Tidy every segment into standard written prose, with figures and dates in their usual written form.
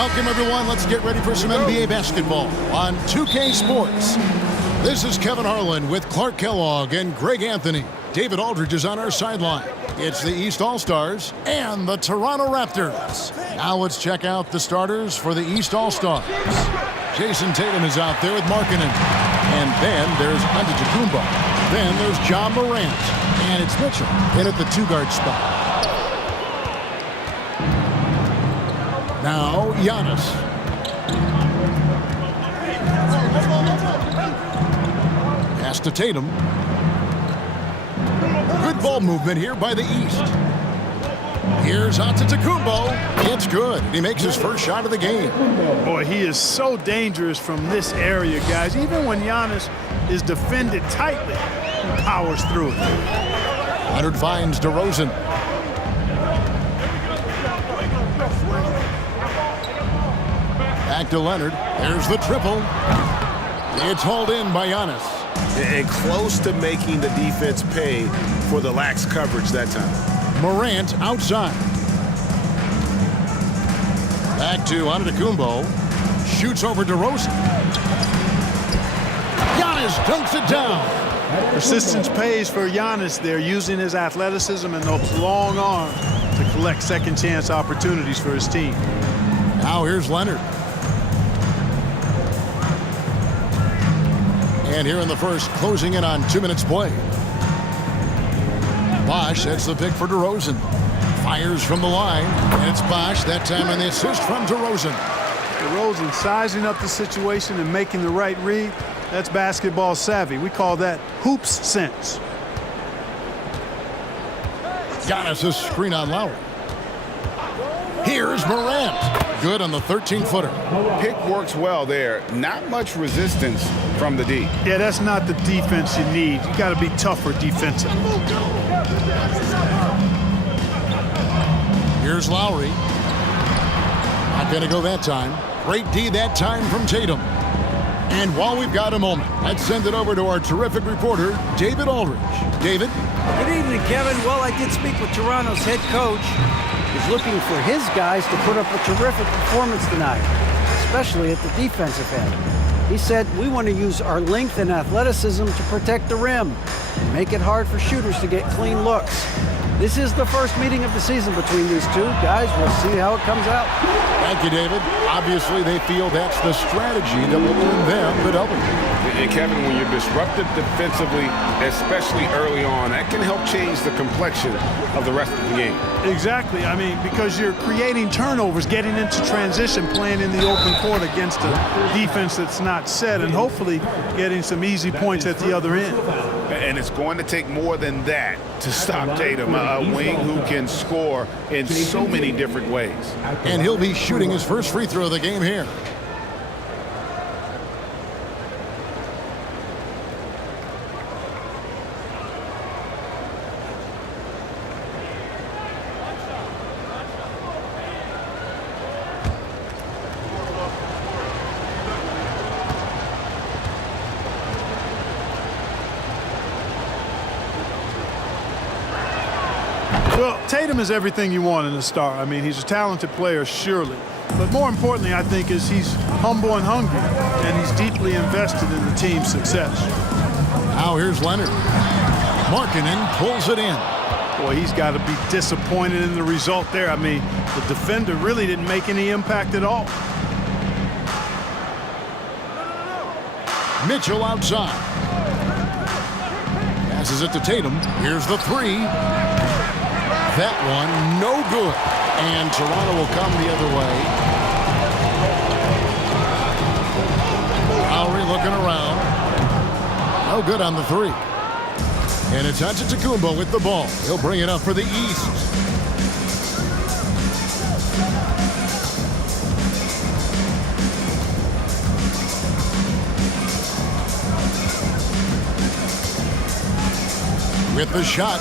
Welcome, everyone. Let's get ready for some NBA basketball on 2K Sports. This is Kevin Harlan with Clark Kellogg and Greg Anthony. David Aldridge is on our sideline. It's the East All-Stars and the Toronto Raptors. Now let's check out the starters for the East All-Stars. Jason Tatum is out there with Markkanen. And then there's Antetokounmpo. Then there's John Morant. And it's Mitchell in at the two-guard spot. Now, Giannis. Pass to Tatum. Good ball movement here by the East. Here's Antetokounmpo. It's good. He makes his first shot of the game. Boy, he is so dangerous from this area, guys. Even when Giannis is defended tightly, he powers through it. Leonard finds DeRozan. Back to Leonard. There's the triple. It's hauled in by Giannis. And close to making the defense pay for the lax coverage that time. Morant outside. Back to Antetokounmpo. Shoots over DeRozan. Giannis dunks it down. Persistence pays for Giannis there, using his athleticism and those long arms to collect second chance opportunities for his team. Now here's Leonard. And here in the first, closing in on 2 minutes play. Bosh sets the pick for DeRozan. Fires from the line, and it's Bosh, that time on the assist from DeRozan. DeRozan sizing up the situation and making the right read. That's basketball savvy. We call that hoops sense. Giannis' screen on Lowry. Here's Morant. Good on the 13-footer. Pick works well there. Not much resistance from the D. Yeah, that's not the defense you need. You got to be tougher defensively. Here's Lowry. Not going to go that time. Great D that time from Tatum. And while we've got a moment, let's send it over to our terrific reporter, David Aldridge. David? Good evening, Kevin. Well, I did speak with Toronto's head coach. He's looking for his guys to put up a terrific performance tonight, especially at the defensive end. He said, we want to use our length and athleticism to protect the rim and make it hard for shooters to get clean looks. This is the first meeting of the season between these two. Guys, we'll see how it comes out. Thank you, David. Obviously, they feel that's the strategy that will earn them the W. And Kevin, when you're disruptive defensively, especially early on, that can help change the complexion of the rest of the game. Exactly. I mean, because you're creating turnovers, getting into transition, playing in the open court against a defense that's not set, and hopefully getting some easy points at the other end. And it's going to take more than that to stop Tatum, a wing who can score in so many different ways. And he'll be shooting his first free throw of the game here. Well, Tatum is everything you want in a star. I mean, he's a talented player, surely. But more importantly, I think, is he's humble and hungry, and he's deeply invested in the team's success. Now here's Leonard. Markkanen pulls it in. Boy, he's got to be disappointed in the result there. I mean, the defender really didn't make any impact at all. Mitchell outside. Passes it to Tatum. Here's the three. That one, no good. And Toronto will come the other way. Lowry looking around. No good on the three. And it's Antetokounmpo with the ball. He'll bring it up for the East. With the shot.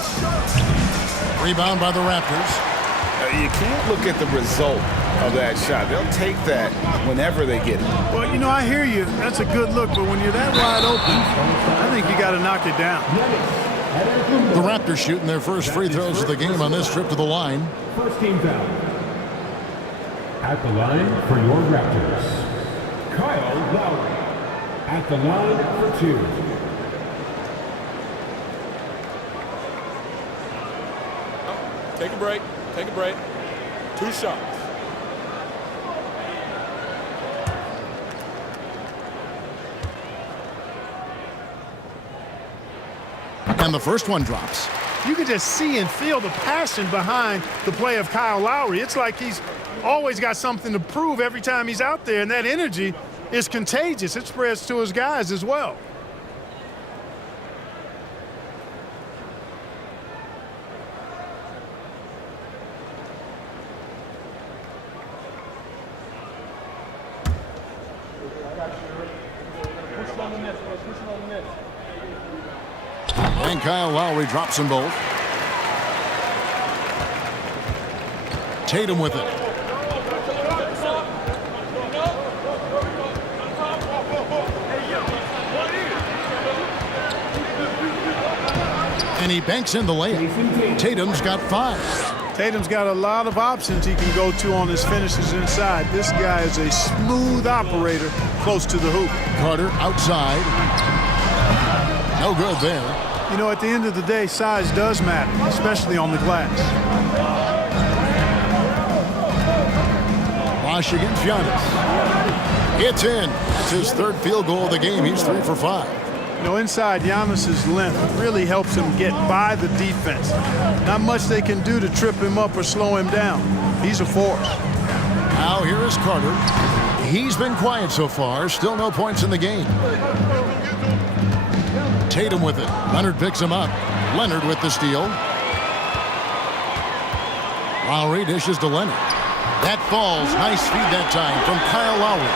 Rebound by the Raptors. You can't look at the result of that shot. They'll take that whenever they get it. Well, you know, I hear you. That's a good look, but when you're that wide open, I think you got to knock it down. The Raptors shooting their first free throws of the game on this trip to the line. First team foul. At the line for your Raptors, Kyle Lowry. At the line for 2. Take a break. Take a break. 2 shots. And the first one drops. You can just see and feel the passion behind the play of Kyle Lowry. It's like he's always got something to prove every time he's out there, and that energy is contagious. It spreads to his guys as well. And Kyle Lowry drops them both. Tatum with it. And he banks in the layup. Tatum's got 5. Tatum's got a lot of options he can go to on his finishes inside. This guy is a smooth operator close to the hoop. Carter outside. No good there. You know, at the end of the day, size does matter, especially on the glass. Bosh against Giannis. It's in. That's his 3rd field goal of the game. He's 3 for 5. You know, inside, Giannis's length really helps him get by the defense. Not much they can do to trip him up or slow him down. He's a force. Now here is Carter. He's been quiet so far. Still no points in the game. Tatum with it. Leonard picks him up. Leonard with the steal. Lowry dishes to Leonard. That falls. Nice feed that time from Kyle Lowry.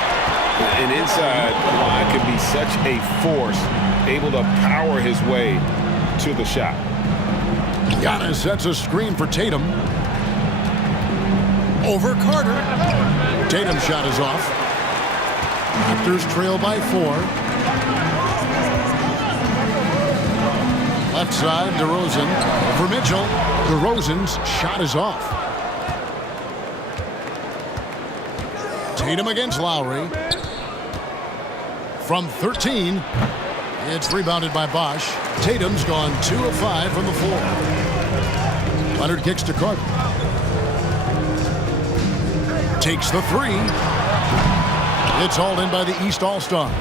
And inside, Kawhi could be such a force, able to power his way to the shot. Giannis sets a screen for Tatum. Over Carter. Tatum's shot is off. Raptors trail by 4. Left side, DeRozan. For Mitchell. DeRozan's shot is off. Tatum against Lowry. From 13. It's rebounded by Bosh. Tatum's gone 2 of 5 from the floor. Leonard kicks to Carter. Takes the 3. It's hauled in by the East All-Stars.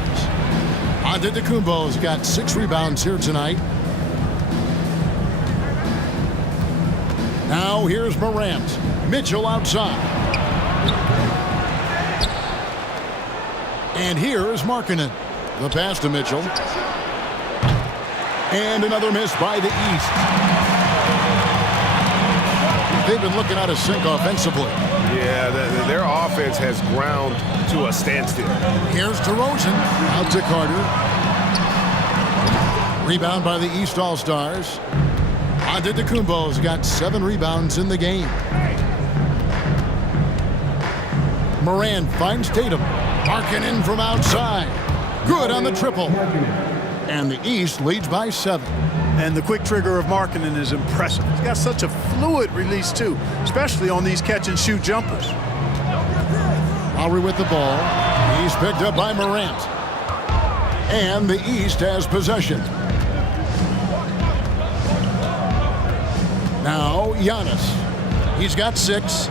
Antetokounmpo's got 6 rebounds here tonight. Now here's Morant. Mitchell outside. And here is Markkanen. The pass to Mitchell. And another miss by the East. They've been looking out of sync offensively. Yeah, their offense has ground to a standstill. Here's DeRozan. Out to Carter. Rebound by the East All-Stars. Antetokounmpo's got 7 rebounds in the game. Morant finds Tatum. Markkanen from outside. Good on the triple. And the East leads by 7. And the quick trigger of Markkanen is impressive. He's got such a fluid release, too, especially on these catch-and-shoot jumpers. Lowry with the ball. He's picked up by Morant. And the East has possession. Now Giannis. He's got 6.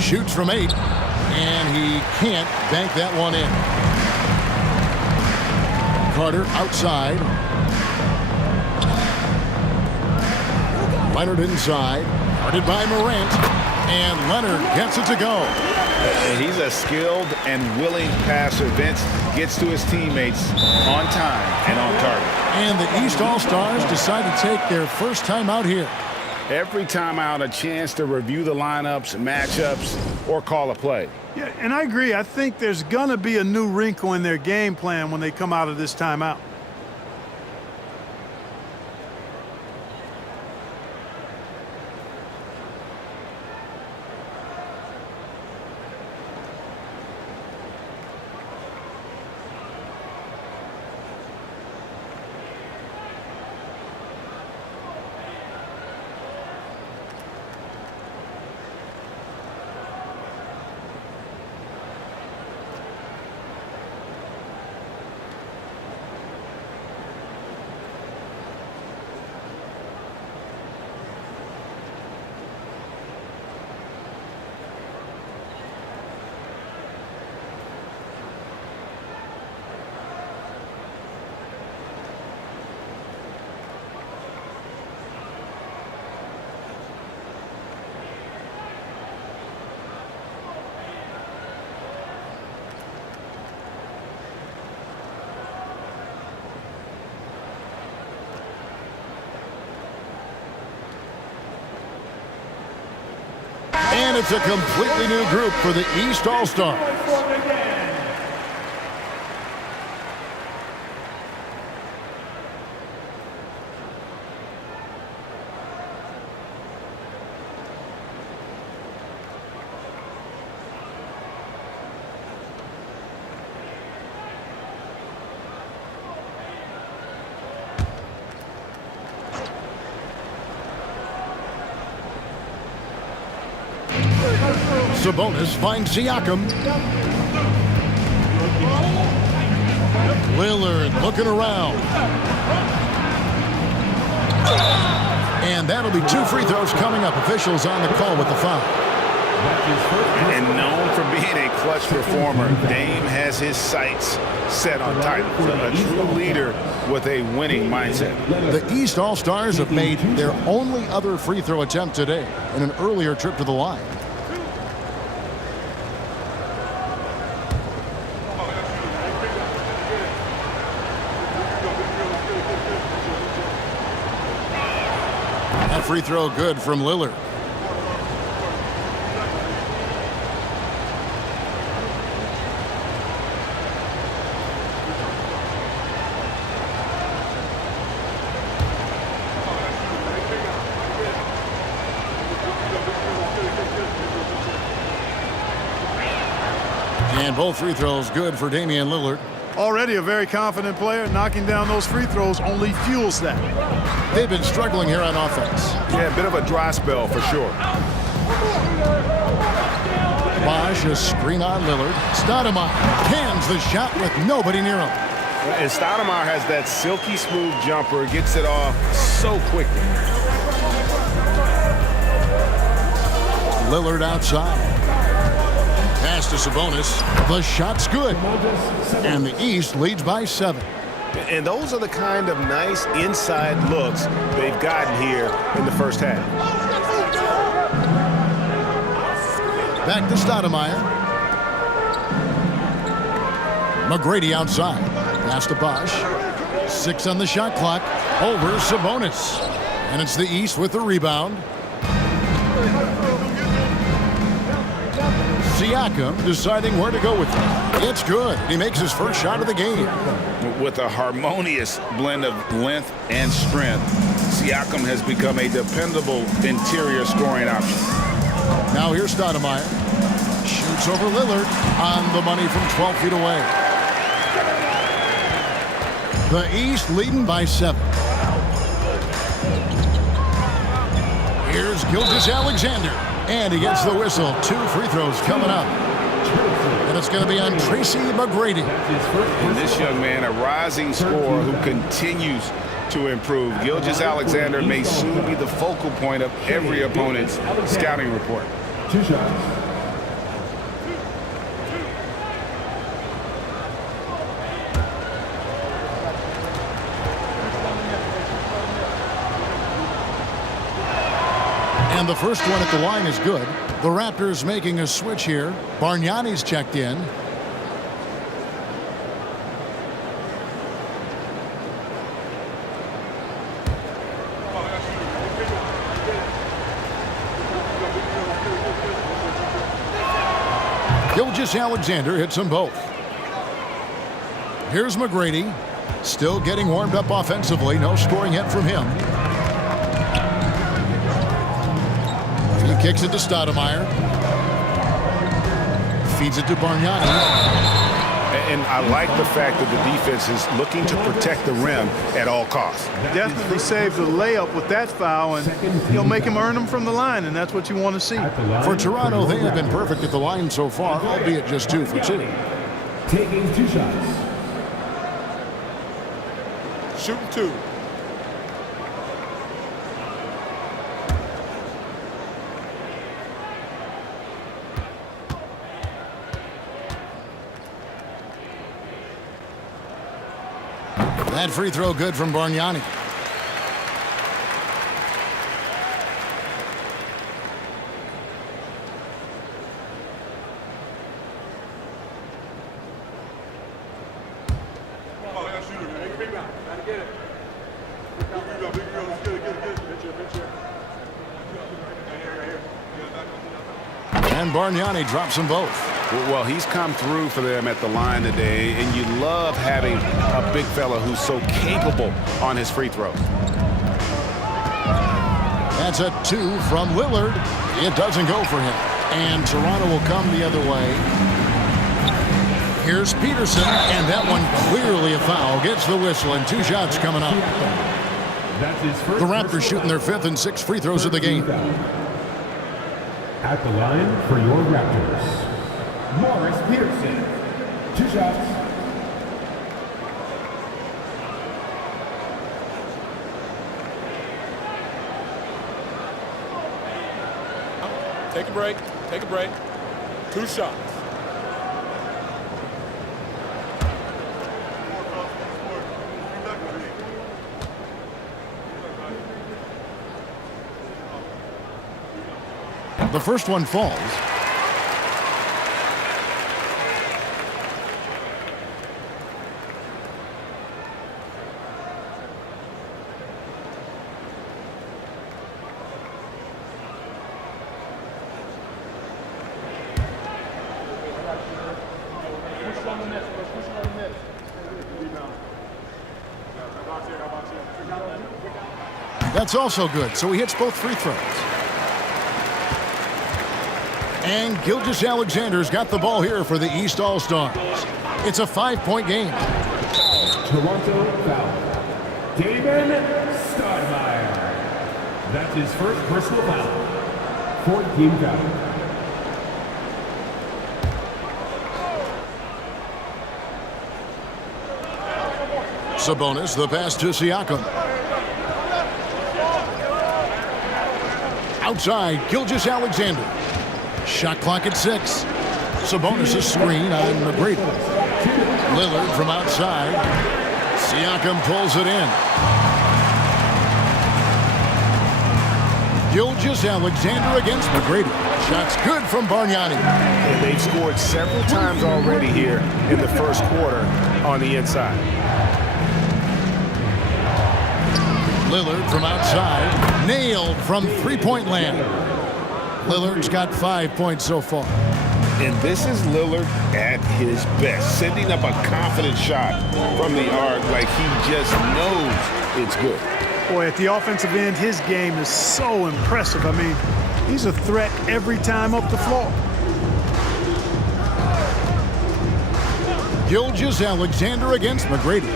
Shoots from 8. And he can't bank that one in. Carter outside. Leonard inside. Guarded by Morant. And Leonard gets it to go. He's a skilled and willing passer. Vince gets to his teammates on time and on target. And the East All-Stars decide to take their first time out here. Every time out, a chance to review the lineups, matchups, or call a play. Yeah, and I agree. I think there's going to be a new wrinkle in their game plan when they come out of this timeout. It's a completely new group for the East All-Stars. Sabonis finds Siakam. Lillard looking around. And that'll be 2 free throws coming up. Officials on the call with the foul. And known for being a clutch performer, Dame has his sights set on titles. A true leader with a winning mindset. The East All-Stars have made their only other free throw attempt today in an earlier trip to the line. That free throw good from Lillard. And both free throws good for Damian Lillard. Already a very confident player. Knocking down those free throws only fuels that. They've been struggling here on offense. Yeah, a bit of a dry spell for sure. Bosch, a screen on Lillard. Stoudemire hands the shot with nobody near him. And Stoudemire has that silky smooth jumper, gets it off so quickly. Lillard outside. Pass to Sabonis. The shot's good. And the East leads by 7. And those are the kind of nice inside looks they've gotten here in the first half. Back to Stoudemire. McGrady outside. Pass to Bosch. 6 on the shot clock. Over Sabonis. And it's the East with the rebound. Siakam deciding where to go with it. It's good. He makes his first shot of the game. With a harmonious blend of length and strength, Siakam has become a dependable interior scoring option. Now here's Stoudemire. Shoots over Lillard on the money from 12 feet away. The East leading by 7. Here's Gilgeous-Alexander. And he gets the whistle. 2 free throws coming up. And it's going to be on Tracy McGrady. And this young man, a rising scorer who continues to improve. Gilgeous-Alexander may soon be the focal point of every opponent's scouting report. 2 shots. And the first one at the line is good. The Raptors making a switch here. Bargnani's checked in. Gilgeous-Alexander hits them both. Here's McGrady. Still getting warmed up offensively. No scoring yet from him. He kicks it to Stoudemire. Feeds it to Bargnani. And I like the fact that the defense is looking to protect the rim at all costs. Definitely saved the layup with that foul, and he'll make him earn them from the line, and that's what you want to see. For Toronto, they have been perfect at the line so far, albeit just 2 for 2. Taking 2 shots. Shooting 2. That free throw good from Bargnani. And Bargnani drops them both. Well, he's come through for them at the line today, and you love having a big fella who's so capable on his free throws. That's a 2 from Lillard. It doesn't go for him. And Toronto will come the other way. Here's Peterson, and that one clearly a foul. Gets the whistle, and 2 shots coming up. The Raptors shooting their 5th and 6th free throws of the game. At the line for your Raptors, Morris Peterson. 2 shots. Take a break. Take a break. 2 shots. The first one falls. That's also good, so he hits both free throws. And Gilgeous-Alexander's got the ball here for the East All-Stars. It's a 5-point game. Toronto foul. Damon Stoudemire. That's his first personal foul. 4th-team foul. Sabonis, the pass to Siakam. Outside, Gilgeous-Alexander. Shot clock at 6. Sabonis' screen on McGrady. Lillard from outside. Siakam pulls it in. Gilgeous-Alexander against McGrady. Shots good from Bargnani. And they've scored several times already here in the first quarter on the inside. Lillard from outside. Nailed from three-point land. Lillard's got 5 points so far. And this is Lillard at his best, sending up a confident shot from the arc like he just knows it's good. Boy, at the offensive end, his game is so impressive. I mean, he's a threat every time up the floor. Gilgeous-Alexander against McGrady.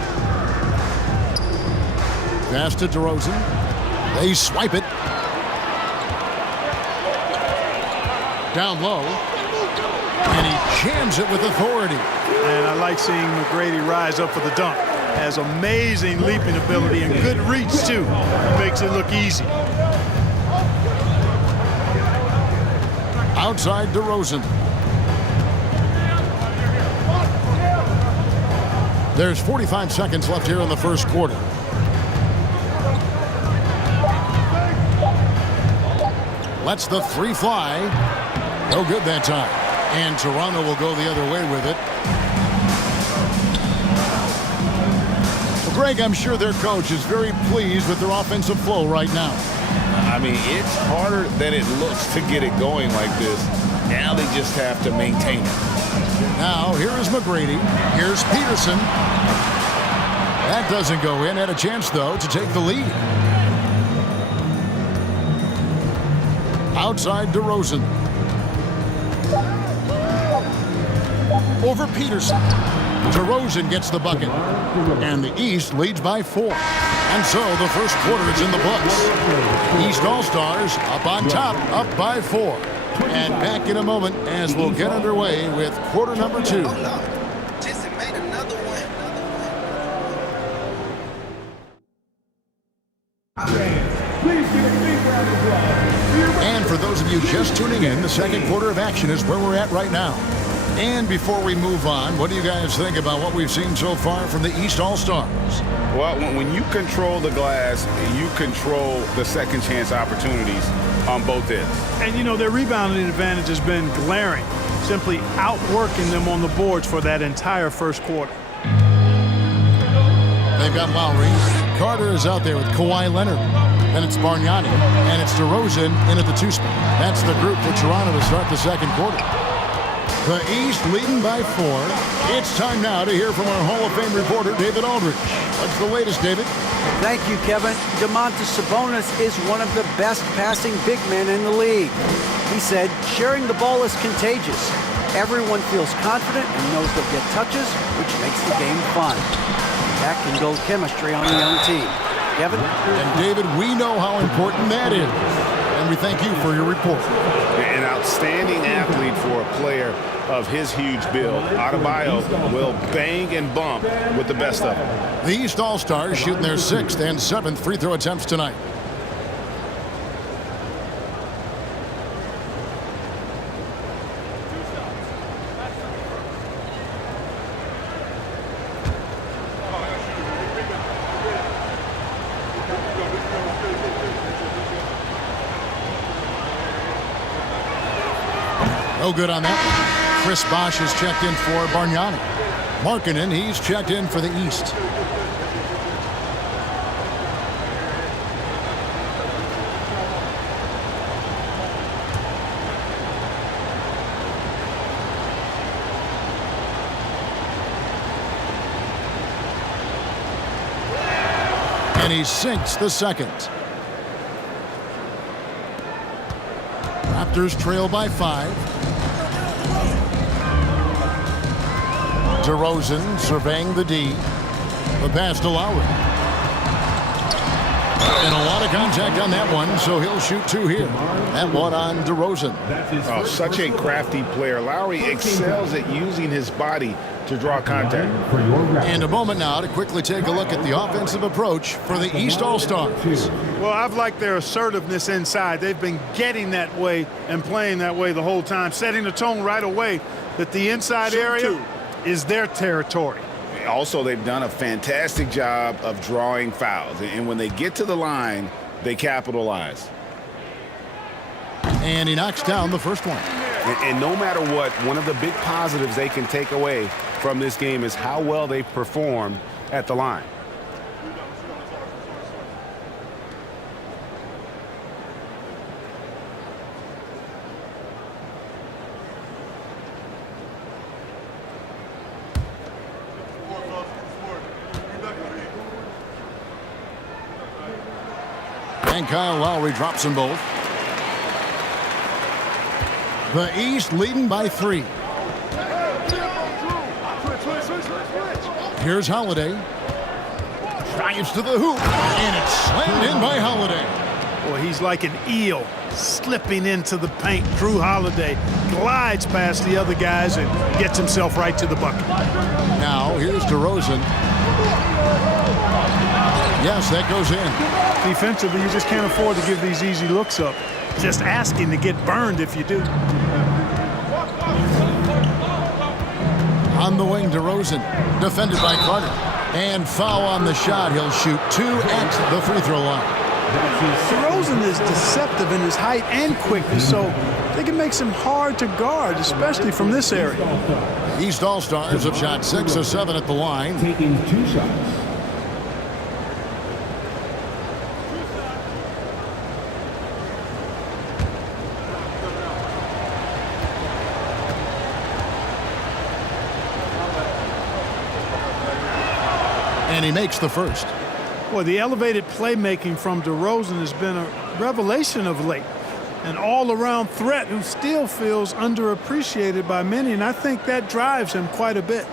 Pass to DeRozan. They swipe it. Down low. And he jams it with authority. And I like seeing McGrady rise up for the dunk. Has amazing leaping ability and good reach, too. He makes it look easy. Outside DeRozan. There's 45 seconds left here in the first quarter. Lets the 3 fly. No good that time. And Toronto will go the other way with it. Well, Greg, I'm sure their coach is very pleased with their offensive flow right now. I mean, it's harder than it looks to get it going like this. Now they just have to maintain it. Now, here is McGrady. Here's Peterson. That doesn't go in. Had a chance, though, to take the lead. Outside DeRozan. Over Peterson. DeRozan gets the bucket. And the East leads by 4. And so the first quarter is in the books. East All-Stars up on top, up by 4. And back in a moment as we'll get underway with quarter number 2. And for those of you just tuning in, the second quarter of action is where we're at right now. And before we move on, what do you guys think about what we've seen so far from the East All-Stars? Well, when you control the glass, you control the second chance opportunities on both ends. And, you know, their rebounding advantage has been glaring, simply outworking them on the boards for that entire first quarter. They've got Lowry. Carter is out there with Kawhi Leonard. Then it's Bargnani, and it's DeRozan in at the 2 spot. That's the group for Toronto to start the second quarter. The East leading by 4. It's time now to hear from our Hall of Fame reporter, David Aldridge. What's the latest, David? Thank you, Kevin. Domantas Sabonis is one of the best passing big men in the league. He said, sharing the ball is contagious. Everyone feels confident and knows they'll get touches, which makes the game fun. That can build chemistry on a young team. Kevin? And David, we know how important that is. And we thank you for your report. An outstanding athlete for a player of his huge build. Adebayo will bang and bump with the best of them. The East All-Stars shooting their 6th and 7th free throw attempts tonight. No good on that. Chris Bosh has checked in for Bargnani. Markkanen, he's checked in for the East. And he sinks the second. Raptors trail by 5. DeRozan surveying the D. The pass to Lowry. And a lot of contact on that one, so he'll shoot 2 here. That one on DeRozan. Oh, such a crafty player. Lowry excels at using his body to draw contact. And a moment now to quickly take a look at the offensive approach for the East All-Stars. Well, I've liked their assertiveness inside. They've been getting that way and playing that way the whole time, setting the tone right away that the inside area is their territory. Also, they've done a fantastic job of drawing fouls. And when they get to the line, they capitalize. And he knocks down the first one. And no matter what, one of the big positives they can take away from this game is how well they performed at the line. And Kyle Lowry drops them both. The East leading by 3. Here's Holiday. Drives to the hoop. And it's slammed in by Holiday. Boy, he's like an eel slipping into the paint. Drew Holiday glides past the other guys and gets himself right to the bucket. Now, here's DeRozan. Yes, that goes in. Defensively, you just can't afford to give these easy looks up. Just asking to get burned if you do. On the wing, DeRozan, defended by Carter. And foul on the shot. He'll shoot 2 at the free throw line. DeRozan is deceptive in his height and quickness, so they can make him hard to guard, especially from this area. East All-Stars have shot 6 of 7 at the line. Taking 2 shots. And he makes the first. Boy, the elevated playmaking from DeRozan has been a revelation of late. An all-around threat who still feels underappreciated by many, and I think that drives him quite a bit.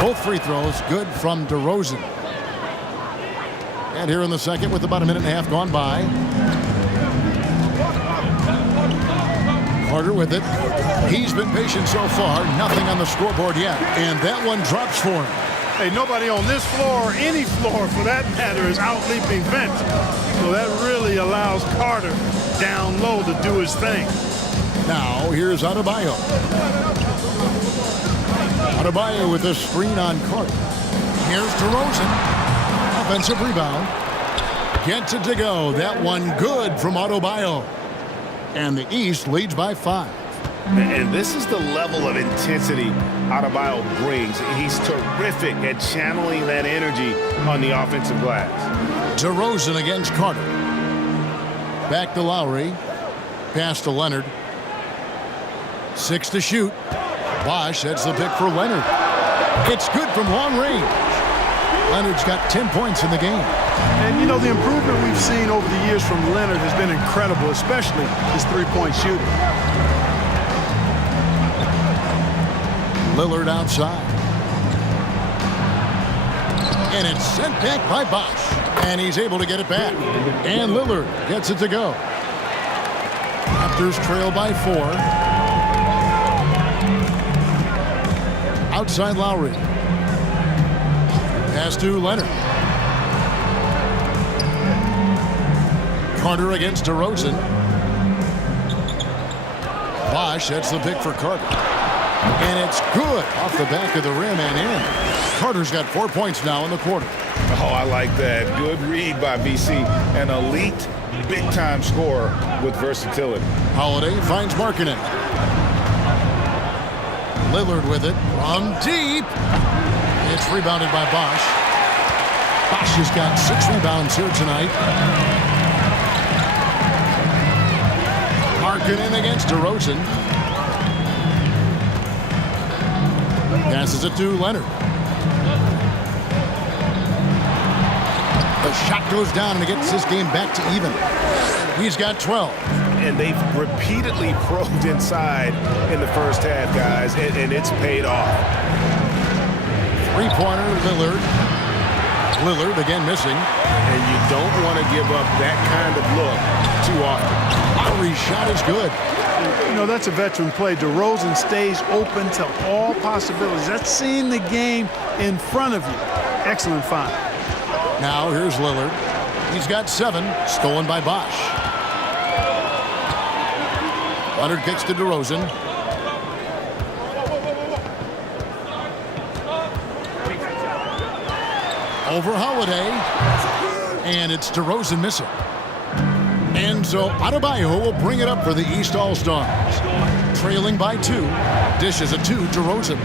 Both free throws good from DeRozan. And here in the second with about a minute and a half gone by. Carter with it. He's been patient so far. Nothing on the scoreboard yet. And that one drops for him. Hey, nobody on this floor or any floor for that matter is out-leaping Vince. So that really allows Carter down low to do his thing. Now here's Adebayo. Adebayo with this screen on Carter. Here's DeRozan. Offensive rebound. Gets it to go. That one good from Adebayo. And the East leads by 5. And this is the level of intensity Adebayo brings. He's terrific at channeling that energy on the offensive glass. DeRozan against Carter. Back to Lowry. Pass to Leonard. 6 to shoot. Bosh heads the pick for Leonard. It's good from long range. Leonard's got 10 points in the game. And, you know, the improvement we've seen over the years from Leonard has been incredible, especially his three-point shooting. Lillard outside. And it's sent back by Bosh. And he's able to get it back. And Lillard gets it to go. Raptors trail by 4. Outside Lowry. Pass to Leonard. Carter against DeRozan. Bosh hits the pick for Carter. And it's good off the back of the rim and in. Carter's got 4 points now in the quarter. Oh, I like that. Good read by BC. An elite, big-time scorer with versatility. Holiday finds Markkanen. Lillard with it from deep. It's rebounded by Bosh. Bosh has got 6 rebounds here tonight. Markkanen against DeRozan. Passes it to Leonard. The shot goes down and it gets this game back to even. He's got 12. And they've repeatedly probed inside in the first half, guys, and it's paid off. Three-pointer, Lillard. Lillard again missing. And you don't want to give up that kind of look too often. Lowry's shot is good. You know, that's a veteran play. DeRozan stays open to all possibilities. That's seeing the game in front of you. Excellent find. Now here's Lillard. He's got 7, stolen by Bosh. Leonard kicks to DeRozan. Over Holiday. And it's DeRozan missing. And so Adebayo will bring it up for the East All-Stars. Trailing by 2. Dishes it to DeRozan.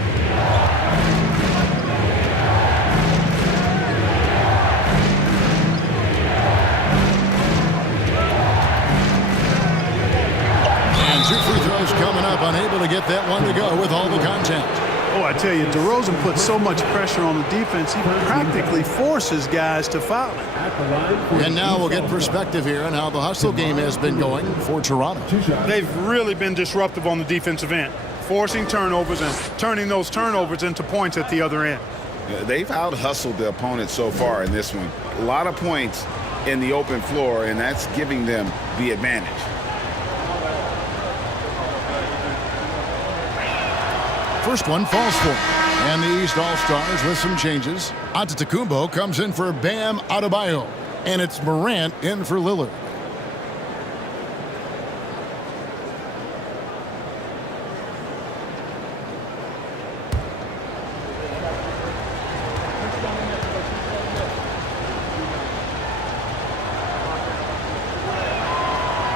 And 2 free throws coming up. Unable to get that one to go with all the contact. Oh, I tell you, DeRozan puts so much pressure on the defense, he practically forces guys to foul him. And now we'll get perspective here on how the hustle game has been going for Toronto. They've really been disruptive on the defensive end, forcing turnovers and turning those turnovers into points at the other end. They've out-hustled the opponent so far in this one. A lot of points in the open floor, and that's giving them the advantage. First one falls for him. And the East All-Stars with some changes. Antetokounmpo comes in for Bam Adebayo. And it's Morant in for Lillard.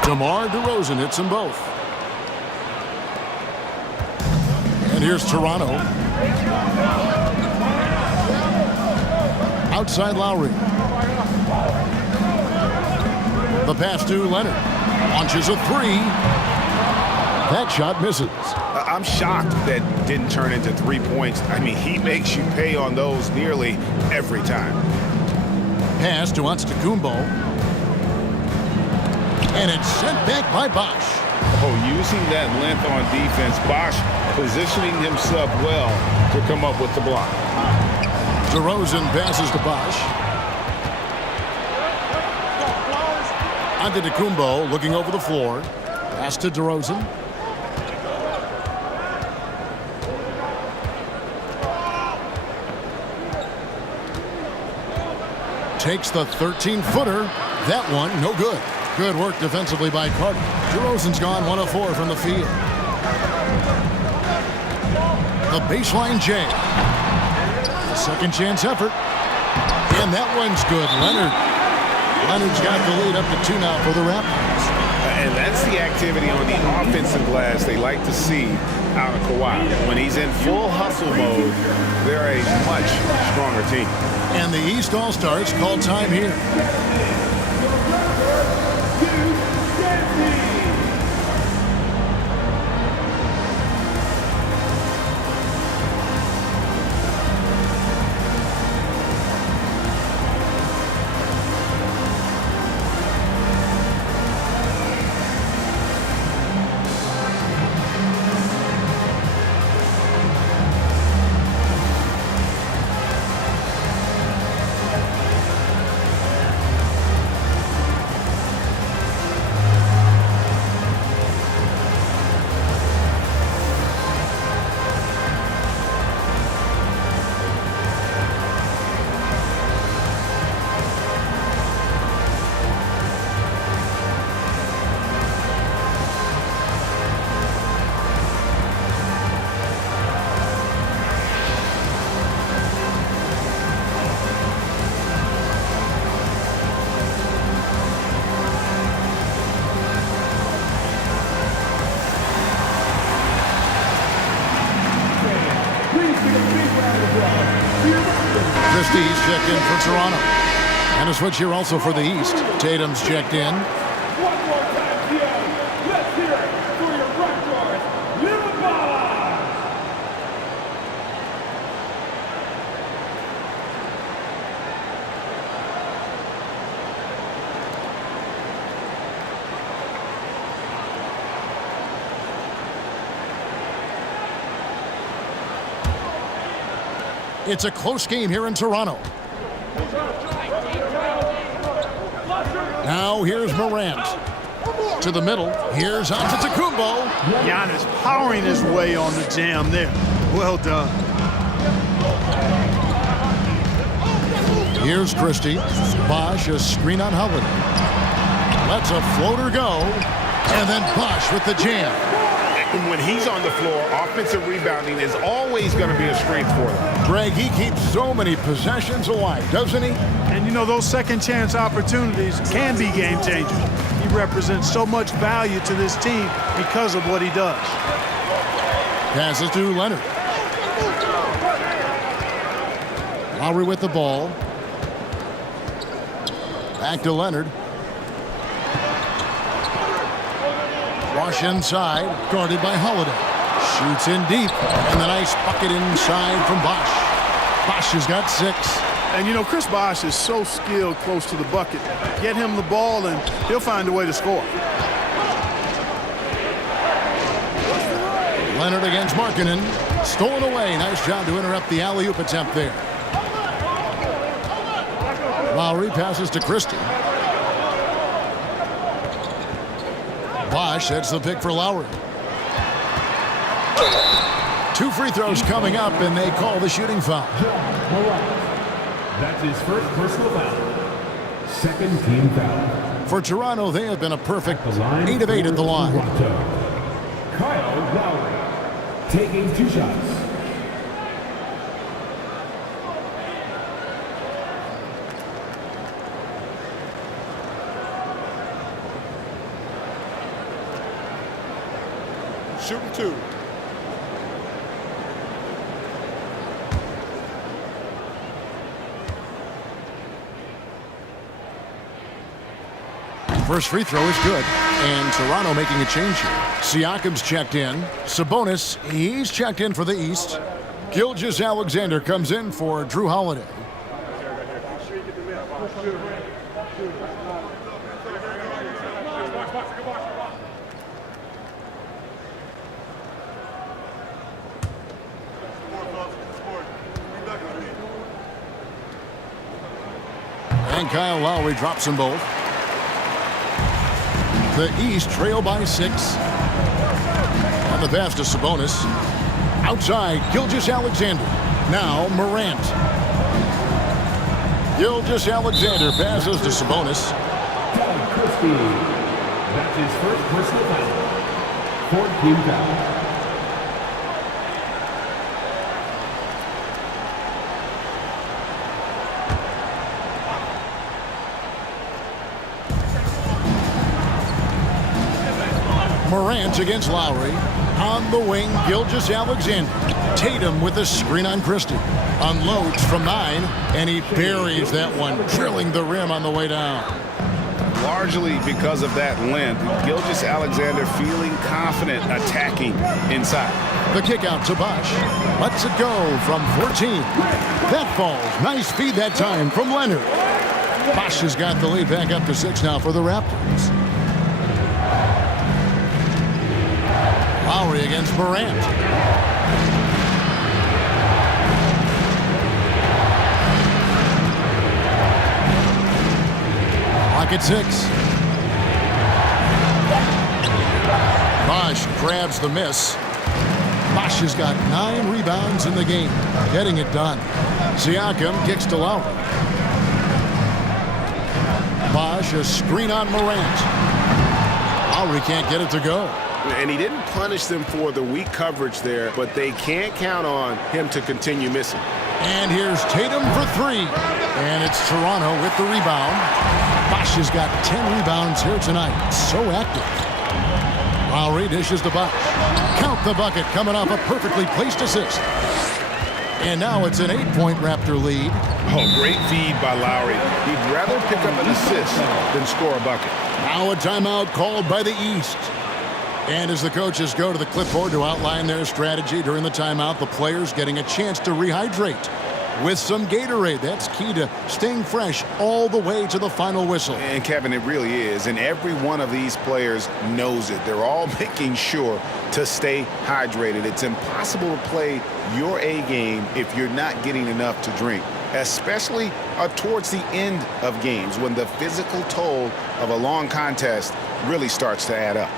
DeMar DeRozan hits them both. And here's Toronto. Outside Lowry. The pass to Leonard. Launches a 3. That shot misses. I'm shocked that didn't turn into 3 points. I mean, he makes you pay on those nearly every time. Pass to Antetokounmpo. And it's sent back by Bosh. Oh, using that length on defense, Bosh positioning himself well to come up with the block. DeRozan passes to Bosh. Antetokounmpo looking over the floor. Pass to DeRozan. Takes the 13-footer. That one, no good. Good work defensively by Carter. DeRozan's gone 1 of 4 from the field. The baseline J. Second chance effort. And that one's good. Leonard's got the lead up to 2 now for the Raptors. And that's the activity on the offensive glass they like to see out of Kawhi. When he's in full hustle mode, they're a much stronger team. And the East All-Stars call time here. Christie's checked in for Toronto. And a switch here also for the East. Tatum's checked in. One more time, Theo. Let's hear it for your Raptors. Little Bala. It's a close game here in Toronto. Now here's Morant. To the middle. Here's Antetokounmpo. Giannis powering his way on the jam there. Well done. Here's Christie. Bosh, a screen on Holiday. Lets a floater go. And then Bosh with the jam. And when he's on the floor, offensive rebounding is always going to be a strength for them. Greg, he keeps so many possessions alive, doesn't he? And you know, those second chance opportunities can be game changers. He represents so much value to this team because of what he does. Passes to Leonard. Lowry with the ball. Back to Leonard. Rush inside, guarded by Holiday. Shoots in deep, and the nice bucket inside from Bosh. Bosh has got 6. And you know, Chris Bosh is so skilled close to the bucket. Get him the ball, and he'll find a way to score. Leonard against Markkanen. Stolen away. Nice job to interrupt the alley-oop attempt there. Lowry passes to Christie. Bosh, that's the pick for Lowry. 2 free throws coming up, and they call the shooting foul. That's his first personal foul. Second team foul. For Toronto, they have been a perfect The line 8 of 8 at the line. Toronto. Kyle Lowry taking 2 shots. Shooting 2. First free throw is good, and Toronto making a change here. Siakam's checked in. Sabonis, he's checked in for the East. Gilgeous-Alexander comes in for Drew Holiday. And Kyle Lowry drops them both. The East trail by 6. And the pass to Sabonis. Outside, Gilgeous-Alexander. Now Morant. Gilgeous-Alexander passes to Sabonis. Christie. That's his first personal foul. 4th team foul. Morant against Lowry. On the wing, Gilgeous-Alexander. Tatum with a screen on Christie. Unloads from 9, and he buries that one, drilling the rim on the way down. Largely because of that length, Gilgeous-Alexander feeling confident attacking inside. The kick out to Bosh. Lets it go from 14. That falls. Nice feed that time from Leonard. Bosh has got the lead back up to 6 now for the Raptors. Lowry against Morant. Clock at 6. Bosh grabs the miss. Bosh has got 9 rebounds in the game, getting it done. Siakam kicks to Lowry. Bosh, a screen on Morant. Lowry can't get it to go. And he didn't punish them for the weak coverage there, but they can't count on him to continue missing. And here's Tatum for 3. And it's Toronto with the rebound. Bosh has got 10 rebounds here tonight. So active. Lowry dishes to Bosh. Count the bucket coming off a perfectly placed assist. And now it's an 8-point Raptor lead. Oh, great feed by Lowry. He'd rather pick up an assist than score a bucket. Now a timeout called by the East. And as the coaches go to the clipboard to outline their strategy during the timeout, the players getting a chance to rehydrate with some Gatorade. That's key to staying fresh all the way to the final whistle. And Kevin, it really is. And every one of these players knows it. They're all making sure to stay hydrated. It's impossible to play your A game if you're not getting enough to drink, especially towards the end of games when the physical toll of a long contest really starts to add up.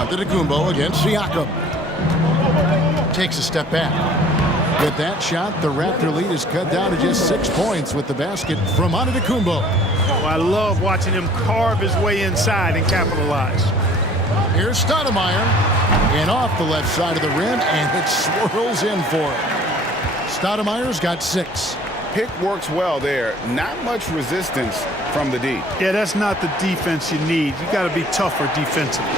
Antetokounmpo against Siakam. Takes a step back. With that shot, the Raptor lead is cut down to just 6 points with the basket from Antetokounmpo. Oh, I love watching him carve his way inside and capitalize. Here's Stoudemire. And off the left side of the rim, and it swirls in for him. Stoudemire's got 6. Pick works well there. Not much resistance from the D. Yeah, that's not the defense you need. You got to be tougher defensively.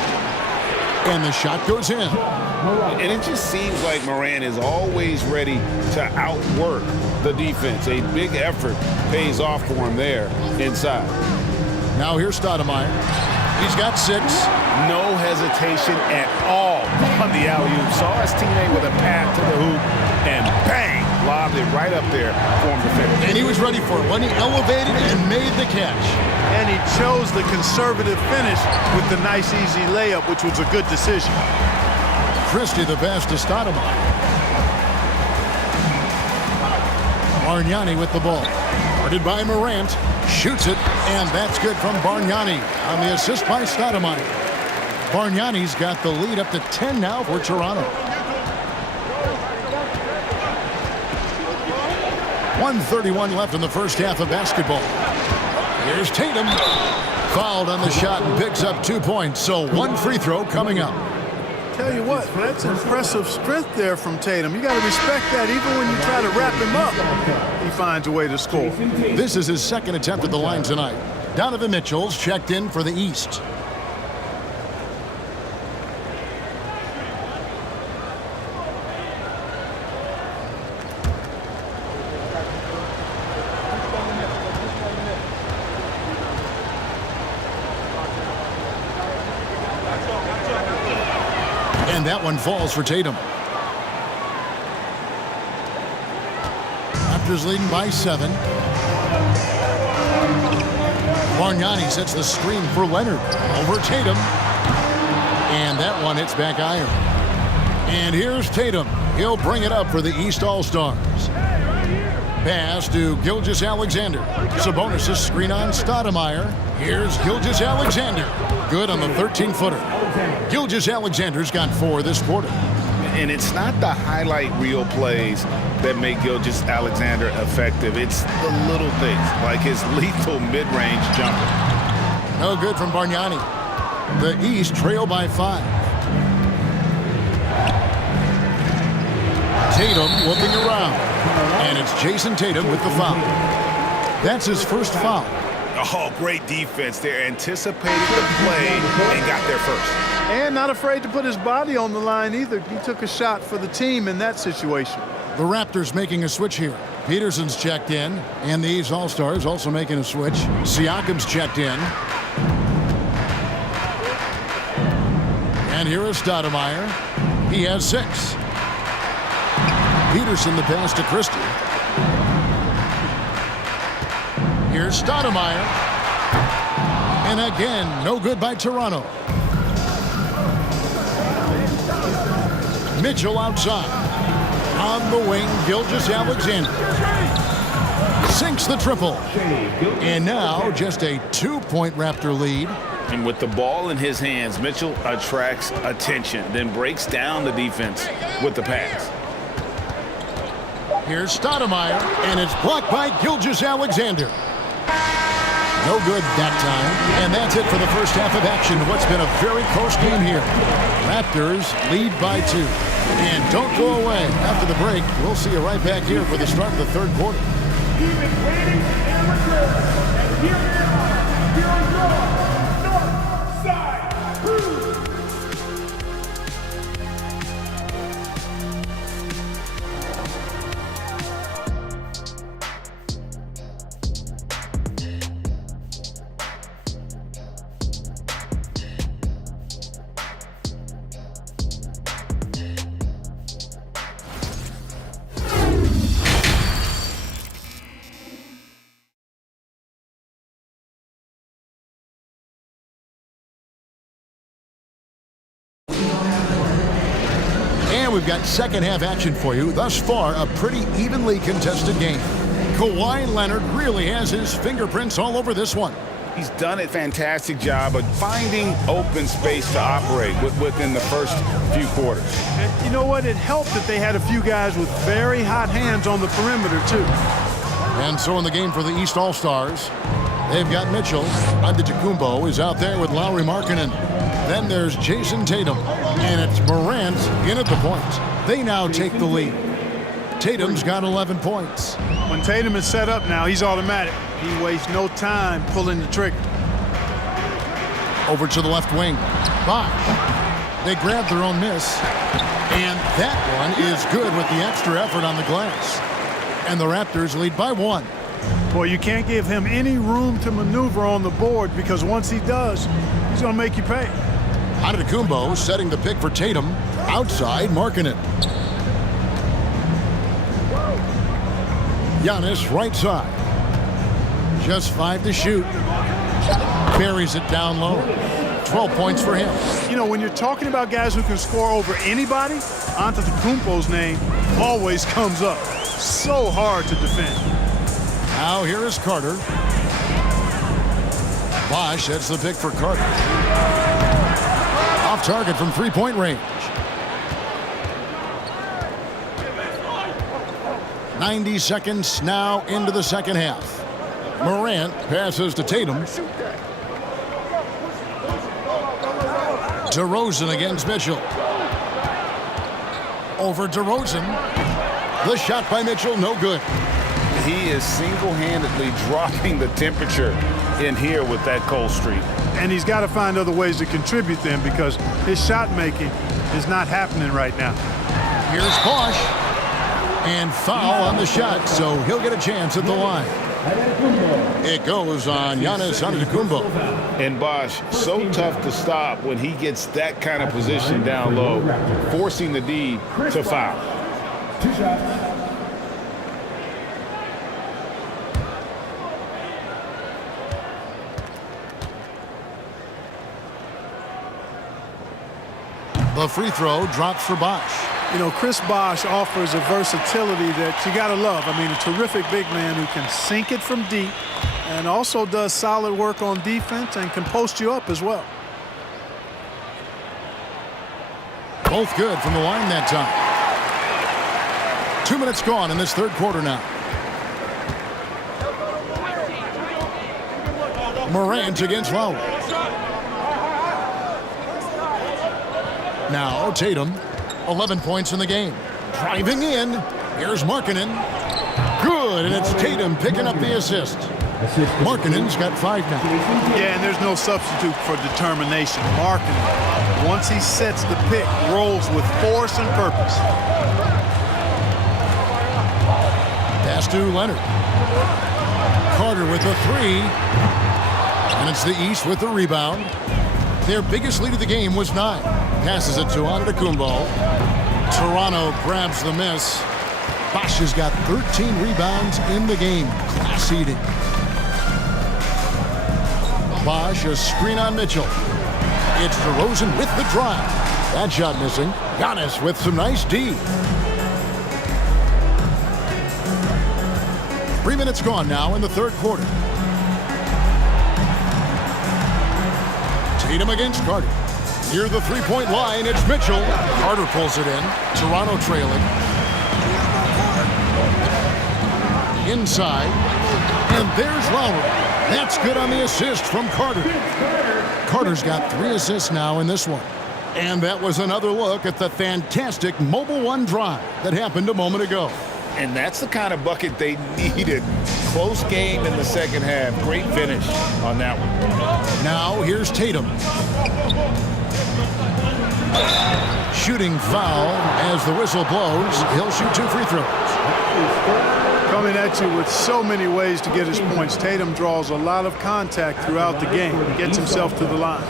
And the shot goes in. And it just seems like Morant is always ready to outwork the defense. A big effort pays off for him there inside. Now here's Stoudemire. He's got 6. No hesitation at all on the alley-oop. Saw his teammate with a path to the hoop, and bang, lobbed it right up there for him to finish. And he was ready for it when he elevated and made the catch. And he chose the conservative finish with the nice, easy layup, which was a good decision. Christie the pass to Stoudemire. Bargnani with the ball. Guarded by Morant. Shoots it, and that's good from Bargnani on the assist by Stoudemire. Bargnani's got the lead up to 10 now for Toronto. 1:31 left in the first half of basketball. Here's Tatum. Fouled on the shot and picks up 2 points, so 1 free throw coming up. Tell you what, that's impressive strength there from Tatum. You got to respect that. Even when you try to wrap him up, he finds a way to score. This is his second attempt at the line tonight. Donovan Mitchell's checked in for the East. And that one falls for Tatum. Raptors leading by 7. Bargnani sets the screen for Leonard. Over Tatum. And that one hits back iron. And here's Tatum. He'll bring it up for the East All-Stars. Pass to Gilgeous-Alexander. Sabonis' screen on Stoudemire. Here's Gilgeous-Alexander. Good on the 13-footer. Gilgeous-Alexander's got 4 this quarter. And it's not the highlight reel plays that make Gilgeous-Alexander effective. It's the little things, like his lethal mid-range jumper. No good from Bargnani. The East trail by 5. Tatum looking around. And it's Jason Tatum with the foul. That's his first foul. Oh, great defense there. Anticipated the play and got there first. And not afraid to put his body on the line either. He took a shot for the team in that situation. The Raptors making a switch here. Peterson's checked in, and the East All-Stars also making a switch. Siakam's checked in. And here is Stoudemire. He has 6. Peterson the pass to Christie. Here's Stoudemire. And again, no good by Toronto. Mitchell outside. On the wing, Gilgeous-Alexander. Sinks the triple. And now just a 2-point Raptor lead. And with the ball in his hands, Mitchell attracts attention, then breaks down the defense with the pass. Here's Stoudemire, and it's blocked by Gilgeous-Alexander. No good that time. And that's it for the first half of action. What's been a very close game here. Raptors lead by 2. And don't go away. After the break, we'll see you right back here for the start of the third quarter. Keep it waiting and return. And here is your North Side Crew. We've got second half action for you. Thus far, a pretty evenly contested game. Kawhi Leonard really has his fingerprints all over this one. He's done a fantastic job of finding open space to operate within the first few quarters. And you know what? It helped that they had a few guys with very hot hands on the perimeter, too. And so in the game for the East All-Stars, they've got Mitchell. Antetokounmpo is out there with Lauri Markkanen. Then there's Jason Tatum, and it's Morant in at the point. They now take the lead. Tatum's got 11 points. When Tatum is set up now, he's automatic. He wastes no time pulling the trigger. Over to the left wing. Bosh. They grab their own miss. And that one is good with the extra effort on the glass. And the Raptors lead by 1. Boy, you can't give him any room to maneuver on the board because once he does, he's going to make you pay. Antetokounmpo setting the pick for Tatum. Outside, Markkanen. Giannis right side. Just 5 to shoot. Buries it down low. 12 points for him. You know, when you're talking about guys who can score over anybody, Antetokounmpo's name always comes up. So hard to defend. Now here is Carter. Bosh sets the pick for Carter. Off target from three-point range. 90 seconds now into the second half. Morant passes to Tatum. DeRozan against Mitchell. Over DeRozan. The shot by Mitchell, no good. He is single-handedly dropping the temperature in here with that cold streak. And he's got to find other ways to contribute then, because his shot making is not happening right now. Here's Bosch. And foul on the shot, so he'll get a chance at the line. It goes on Giannis Antetokounmpo. And Bosch, so tough to stop when he gets that kind of position down low, forcing the D to foul. 2 shots. The free throw drops for Bosch. You know, Chris Bosh offers a versatility that you got to love. I mean, a terrific big man who can sink it from deep and also does solid work on defense and can post you up as well. Both good from the line that time. 2 minutes gone in this third quarter now. Morant against Lowry. Now Tatum, 11 points in the game. Driving in, here's Markkanen. Good, and it's Tatum picking up the assist. Markkanen's got 5 now. Yeah, and there's no substitute for determination. Markkanen, once he sets the pick, rolls with force and purpose. Pass to Leonard. Carter with the 3. And it's the East with the rebound. Their biggest lead of the game was 9. Passes it to Antetokounmpo. Toronto grabs the miss. Bosch has got 13 rebounds in the game. Class eating. Bosch, a screen on Mitchell. It's DeRozan with the drive. That shot missing. Giannis with some nice D. 3 minutes gone now in the third quarter. Tatum against Carter. Near the three-point line, it's Mitchell. Carter pulls it in. Toronto trailing. Inside. And there's Lowry. That's good on the assist from Carter. Carter's got 3 assists now in this one. And that was another look at the fantastic Mobile One drive that happened a moment ago. And that's the kind of bucket they needed. Close game in the second half. Great finish on that one. Now here's Tatum. Shooting foul as the whistle blows. He'll shoot 2 free throws. Coming at you with so many ways to get his points. Tatum draws a lot of contact throughout the game. Gets himself to the line.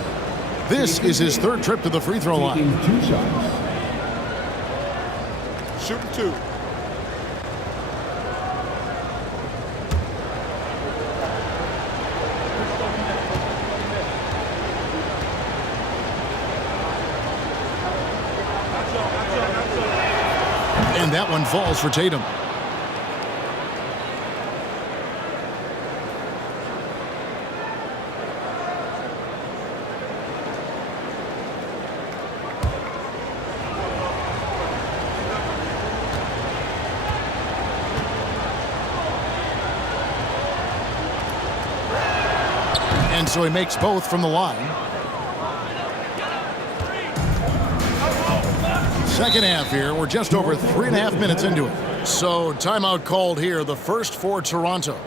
This is his 3rd trip to the free throw line. 2 shots. Shooting 2. And that one falls for Tatum. And so he makes both from the line. Second half here. We're just over 3.5 minutes into it. So timeout called here. The first for Toronto.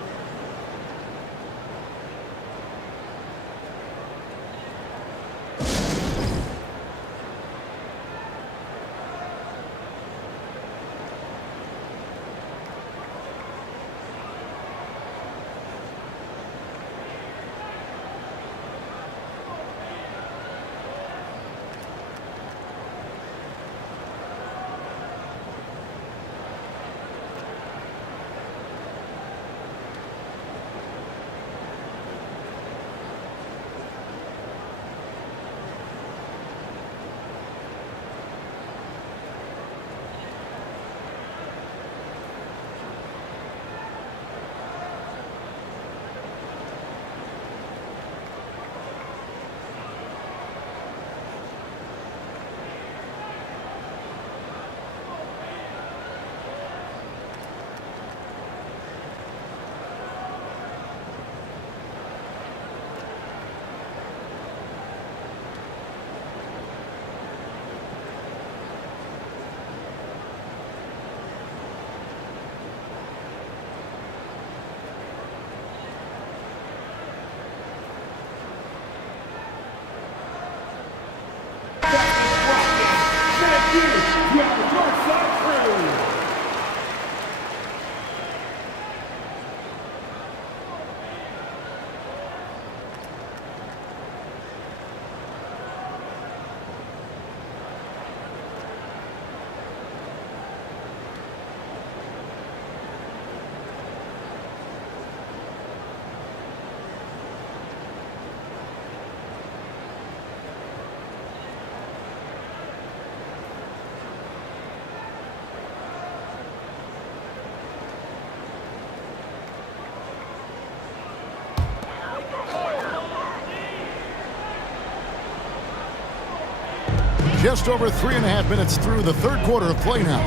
just over 3.5 minutes through the third quarter of play now.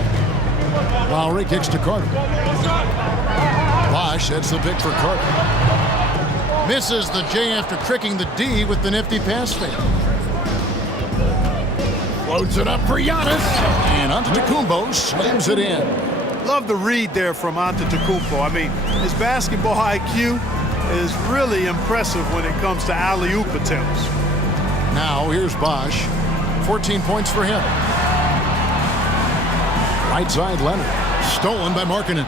Lowry kicks to Carter. Bosch sets the pick for Carter. Misses the J after tricking the D with the nifty pass fake. Floats it up for Giannis. And Antetokounmpo slams it in. Love the read there from Antetokounmpo. I mean, his basketball IQ is really impressive when it comes to alley-oop attempts. Now here's Bosch. 14 points for him. Right side Leonard. Stolen by Markkanen.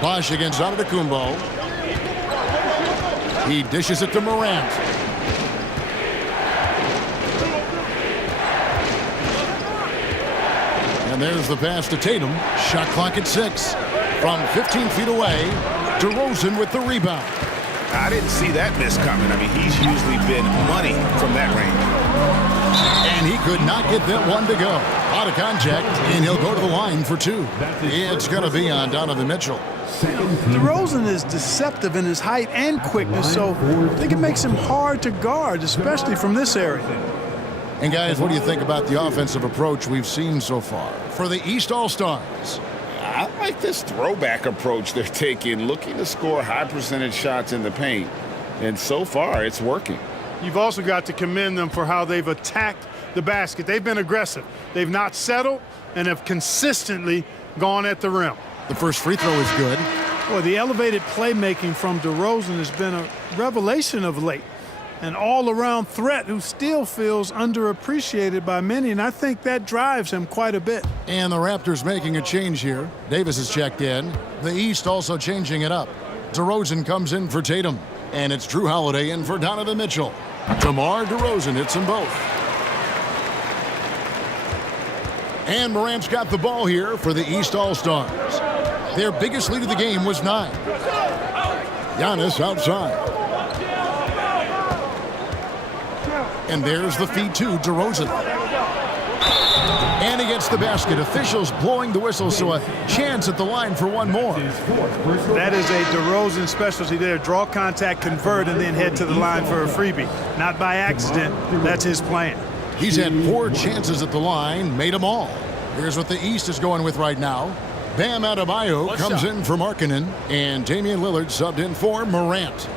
Bosch against Antetokounmpo. He dishes it to Morant. And there's the pass to Tatum. Shot clock at 6. From 15 feet away, DeRozan with the rebound. I didn't see that miss coming. I mean, he's usually been money from that range. And he could not get that one to go. Out of contact, and he'll go to the line for 2. It's going to be on Donovan Mitchell. DeRozan is deceptive in his height and quickness, so I think it makes him hard to guard, especially from this area. And guys, what do you think about the offensive approach we've seen so far for the East All-Stars? I like this throwback approach they're taking, looking to score high percentage shots in the paint. And so far, it's working. You've also got to commend them for how they've attacked the basket. They've been aggressive. They've not settled and have consistently gone at the rim. The first free throw is good. Well, the elevated playmaking from DeRozan has been a revelation of late. An all-around threat who still feels underappreciated by many, and I think that drives him quite a bit. And the Raptors making a change here. Davis is checked in. The East also changing it up. DeRozan comes in for Tatum, and it's Drew Holiday in for Donovan Mitchell. DeMar DeRozan hits them both. And Morant's got the ball here for the East All-Stars. Their biggest lead of the game was 9. Giannis outside. And there's the feed to DeRozan. And he gets the basket. Officials blowing the whistle, so a chance at the line for one more. That is a DeRozan specialty there. Draw contact, convert, and then head to the line for a freebie. Not by accident. That's his plan. He's had 4 chances at the line, made them all. Here's what the East is going with right now. Bam Adebayo comes in for Markkanen, and Damian Lillard subbed in for Morant.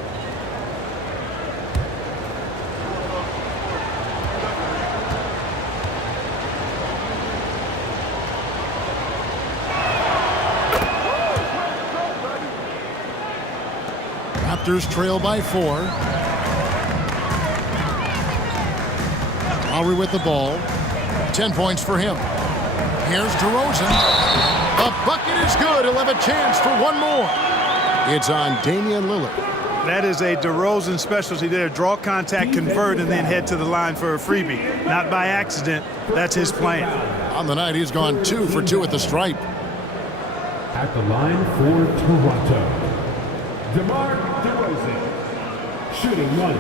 Raptors trail by 4. Lowry with the ball. 10 points for him. Here's DeRozan. The bucket is good. He'll have a chance for one more. It's on Damian Lillard. That is a DeRozan specialty there. Draw contact, convert, and then head to the line for a freebie. Not by accident. That's his plan. On the night, he's gone 2 for 2 at the stripe. At the line for Toronto, DeMar DeRozan, shooting 1.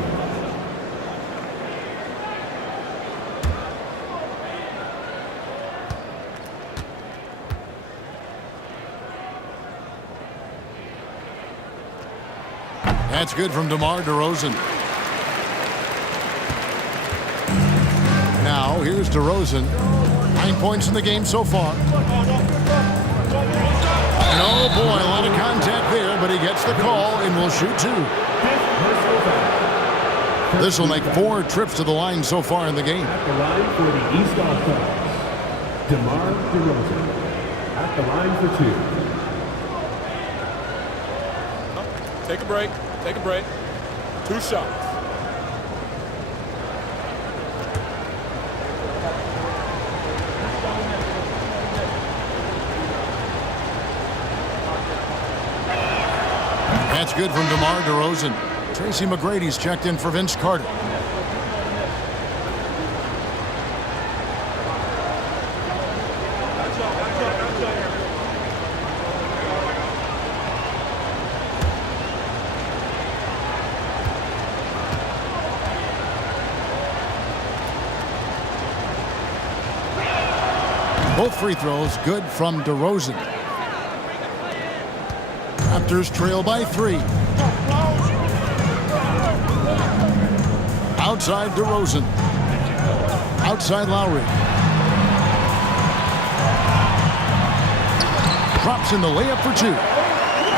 That's good from DeMar DeRozan. Now, here's DeRozan. 9 points in the game so far. And oh boy, a lot of contact there, but he gets the call and will shoot 2. This will make 4 trips to the line so far in the game. At the line for the East All-Stars, DeMar DeRozan. At the line for 2. Take a break. Take a break. 2 shots. That's good from DeMar DeRozan. Tracy McGrady's checked in for Vince Carter. Both free throws good from DeRozan. Raptors trail by 3. Outside DeRozan. Outside Lowry. Drops in the layup for 2.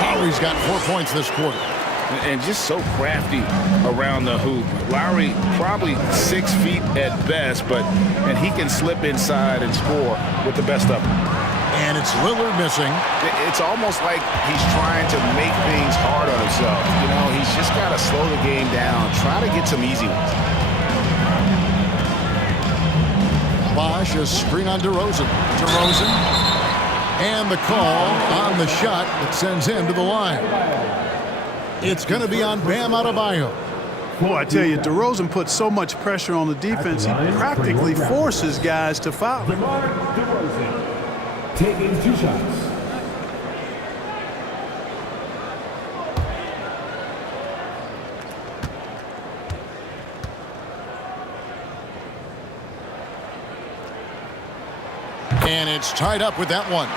Lowry's got 4 points this quarter. And just so crafty around the hoop. Lowry probably 6 feet at best, and he can slip inside and score with the best of them. And it's Lillard missing. It's almost like he's trying to make things hard on himself. You know, he's just got to slow the game down, try to get some easy ones. Bosh, a screen on DeRozan. DeRozan. And the call on the shot that sends him to the line. It's going to be on Bam Adebayo. Boy, I tell you, DeRozan puts so much pressure on the defense, he practically forces guys to foul. DeRozan taking 2 shots. And it's tied up with that one.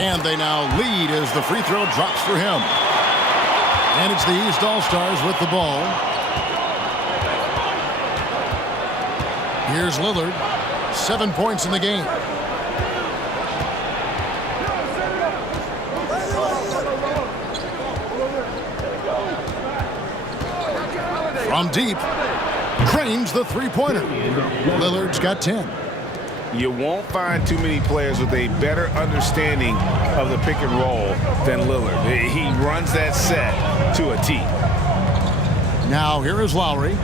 And they now lead as the free throw drops for him. And it's the East All-Stars with the ball. Here's Lillard. 7 points in the game. From deep. Cranes the three-pointer. Lillard's got 10. You won't find too many players with a better understanding of the pick and roll than Lillard. He runs that set to a T. Now here is Lowry.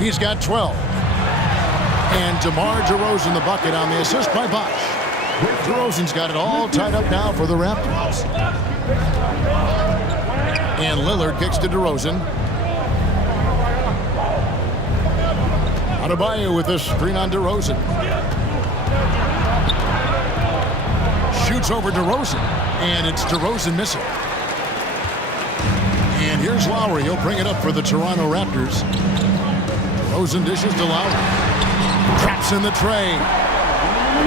He's got 12. And DeMar DeRozan the bucket on the assist by Bosh. DeRozan's got it all tied up now for the Raptors. And Lillard kicks to DeRozan. Adebayo with this screen on DeRozan. Shoots over DeRozan. And it's DeRozan missing. And here's Lowry. He'll bring it up for the Toronto Raptors. DeRozan dishes to Lowry. Traps in the tray.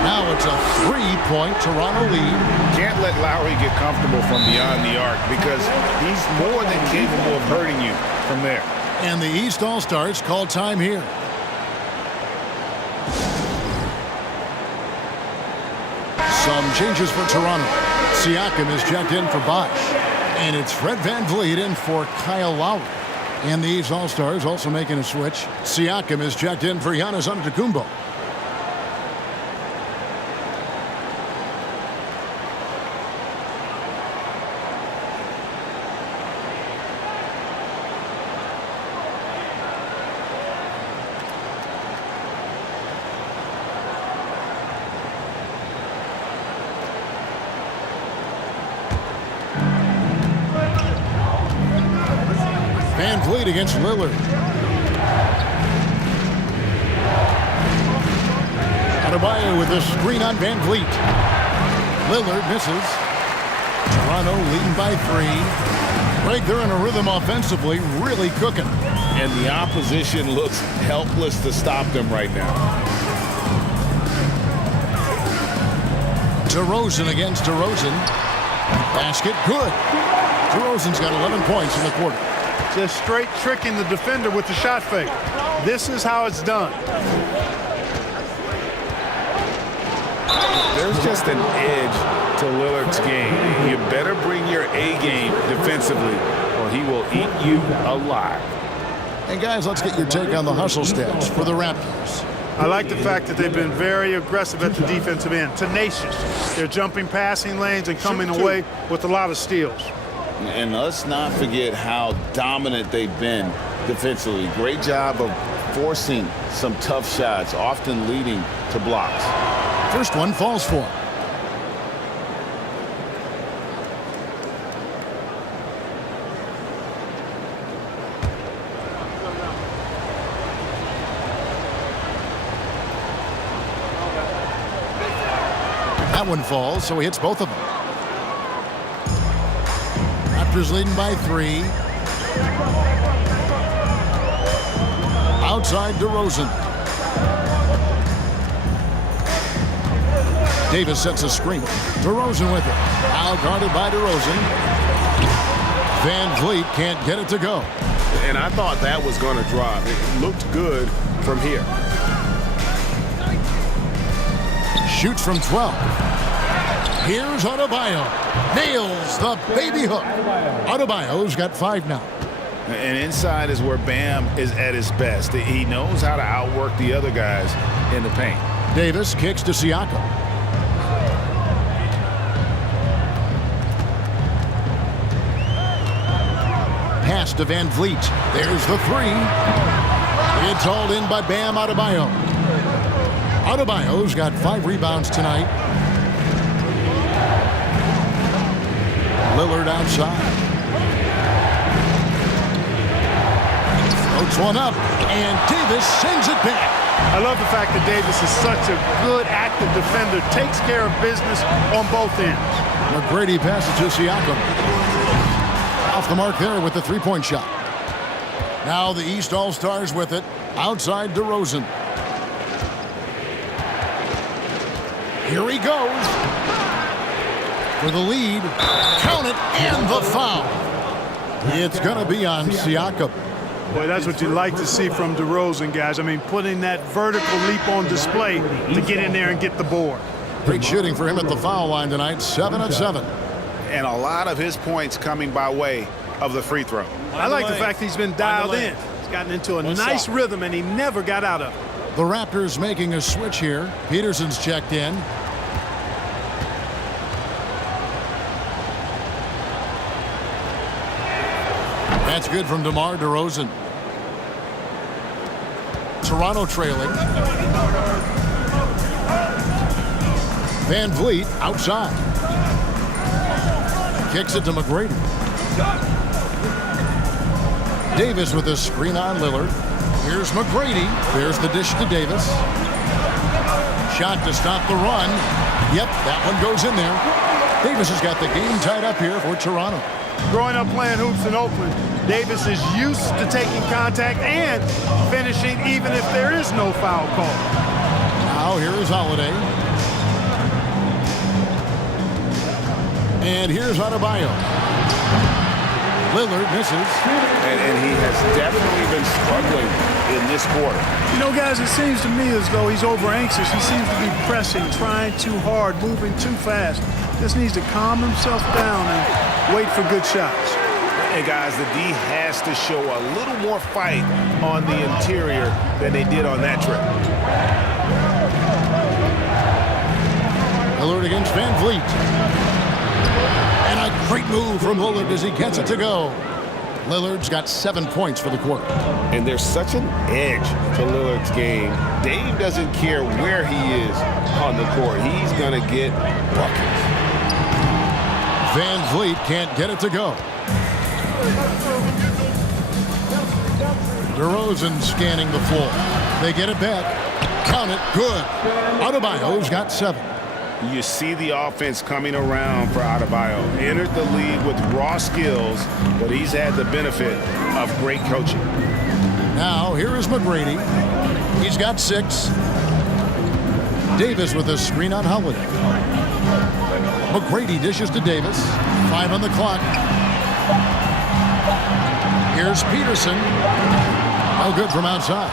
Now it's a 3-point Toronto lead. Can't let Lowry get comfortable from beyond the arc because he's more than capable of hurting you from there. And the East All-Stars call time here. Some changes for Toronto. Siakam is checked in for Bosh. And it's Fred VanVleet in for Kyle Lowry. And the East All-Stars also making a switch. Siakam is checked in for Giannis Antetokounmpo. VanVleet against Lillard. Adebayo with a screen on VanVleet. Lillard misses. Toronto leading by 3. Greg, they're in a rhythm offensively, really cooking. And the opposition looks helpless to stop them right now. DeRozan against DeRozan. Basket good. DeRozan's got 11 points in the quarter. Just straight tricking the defender with the shot fake. This is how it's done. There's just an edge to Lillard's game. You better bring your A game defensively or he will eat you alive. And guys, let's get your take on the hustle stats for the Raptors. I like the fact that they've been very aggressive at the defensive end, tenacious. They're jumping passing lanes and coming away with a lot of steals. And let's not forget how dominant they've been defensively. Great job of forcing some tough shots, often leading to blocks. First one falls for him. That one falls, so he hits both of them. Raptors Raptors leading by 3. Outside DeRozan. Davis sets a screen. DeRozan with it. Out guarded by DeRozan. Van Vliet can't get it to go. And I thought that was going to drop. It looked good from here. Shoots from 12. Here's Adebayo. Nails the baby hook. Adebayo's got 5 now. And inside is where Bam is at his best. He knows how to outwork the other guys in the paint. Davis kicks to Siakam. Pass to Van Vliet. There's the 3. It's hauled in by Bam Adebayo. Adebayo's got 5 rebounds tonight. Lillard outside. Floats one up, and Davis sends it back. I love the fact that Davis is such a good, active defender, takes care of business on both ends. McGrady passes to Siakam. Off the mark there with the 3-point shot. Now the East All-Stars with it. Outside DeRozan. Here he goes. For the lead. Count it, and the foul. It's going to be on Siakam. Boy, that's what you like to see from DeRozan, guys. I mean, putting that vertical leap on display to get in there and get the board. Great shooting for him at the foul line tonight. 7 of 7. And a lot of his points coming by way of the free throw. I like the fact he's been dialed in. He's gotten into a nice rhythm, and he never got out of it. The Raptors making a switch here. Peterson's checked in. That's good from DeMar DeRozan. Toronto trailing. Van Vliet outside. Kicks it to McGrady. Davis with a screen on Lillard. Here's McGrady. There's the dish to Davis. Shot to stop the run. Yep, that one goes in there. Davis has got the game tied up here for Toronto. Growing up playing hoops in Oakland, Davis is used to taking contact and finishing even if there is no foul call. Now here is Holiday. And here's Adebayo. Lillard misses. And he has definitely been struggling in this quarter. You know, guys, it seems to me as though he's over anxious. He seems to be pressing, trying too hard, moving too fast. Just needs to calm himself down and wait for good shots. And guys, the D has to show a little more fight on the interior than they did on that trip. Lillard against Van Vliet. And a great move from Lillard as he gets it to go. Lillard's got 7 points for the quarter. And there's such an edge to Lillard's game. Dave doesn't care where he is on the court. He's going to get buckets. Van Vliet can't get it to go. DeRozan scanning the floor. They get it back. Count it. Good. Adebayo's got 7. You see the offense coming around for Adebayo. Entered the league with raw skills, but he's had the benefit of great coaching. Now, here is McGrady. He's got 6. Davis with a screen on Holiday. McGrady dishes to Davis. 5 on the clock. Here's Peterson. No good from outside.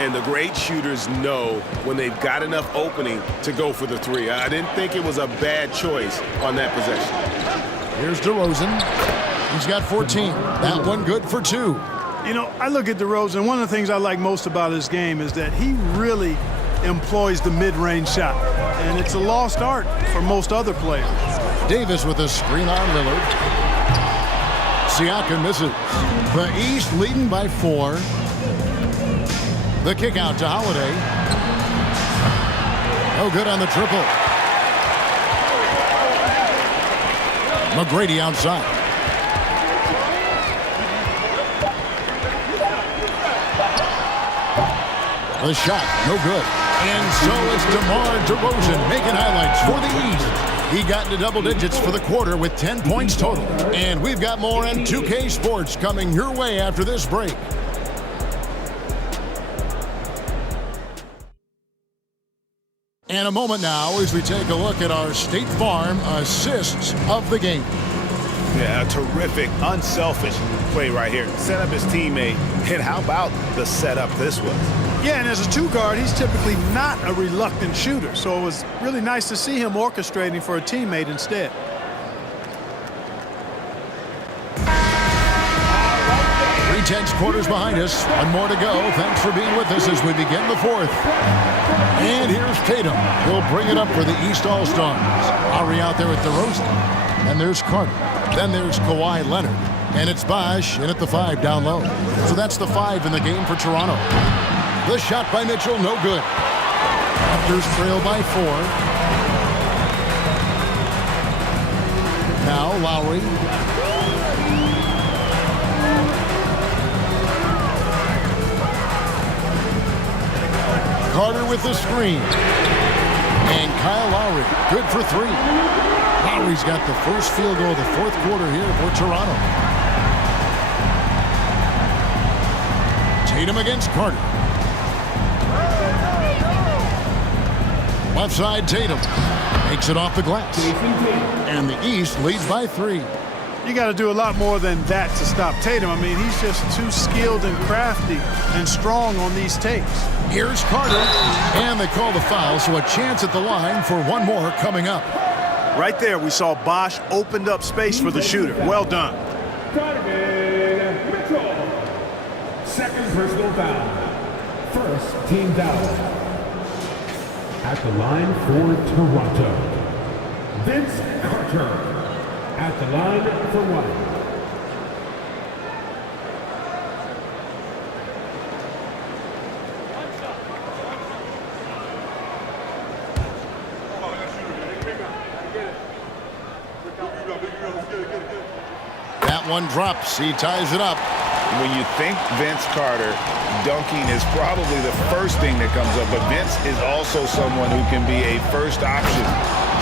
And the great shooters know when they've got enough opening to go for the 3. I didn't think it was a bad choice on that possession. Here's DeRozan. He's got 14. That one good for 2. You know, I look at DeRozan. One of the things I like most about his game is that he really employs the mid-range shot. And it's a lost art for most other players. Davis with a screen on Lillard. Siakam misses. The East leading by 4. The kick out to Holiday. No good on the triple. McGrady outside. The shot, no good. And so it's DeMar DeRozan making highlights for the East. He got into double digits for the quarter with 10 points total. And we've got more in 2K Sports coming your way after this break. And a moment now as we take a look at our State Farm assists of the game. Yeah, a terrific, unselfish play right here. Set up his teammate. And how about the setup this was? Yeah, and as a two-guard, he's typically not a reluctant shooter. So it was really nice to see him orchestrating for a teammate instead. Tense quarters behind us. One more to go. Thanks for being with us as we begin the fourth. And here's Tatum. He'll bring it up for the East All-Stars. Lowry out there at DeRozan. And there's Carter. Then there's Kawhi Leonard. And it's Bosh in at the 5 down low. So that's the 5 in the game for Toronto. The shot by Mitchell, no good. Raptors trail by 4. Now Lowry. Carter with the screen. And Kyle Lowry, good for 3. Lowry's got the first field goal of the fourth quarter here for Toronto. Tatum against Carter. Left side, Tatum makes it off the glass. And the East leads by 3. You got to do a lot more than that to stop Tatum. I mean, he's just too skilled and crafty and strong on these takes. Here's Carter, and they call the foul, so a chance at the line for one more coming up. Right there, we saw Bosh opened up space for the shooter. Well done. Mitchell. Second personal foul. First team foul. At the line for Toronto, Vince Carter. At the line for 1. That one drops. He ties it up. When you think Vince Carter, dunking is probably the first thing that comes up, but Vince is also someone who can be a first option.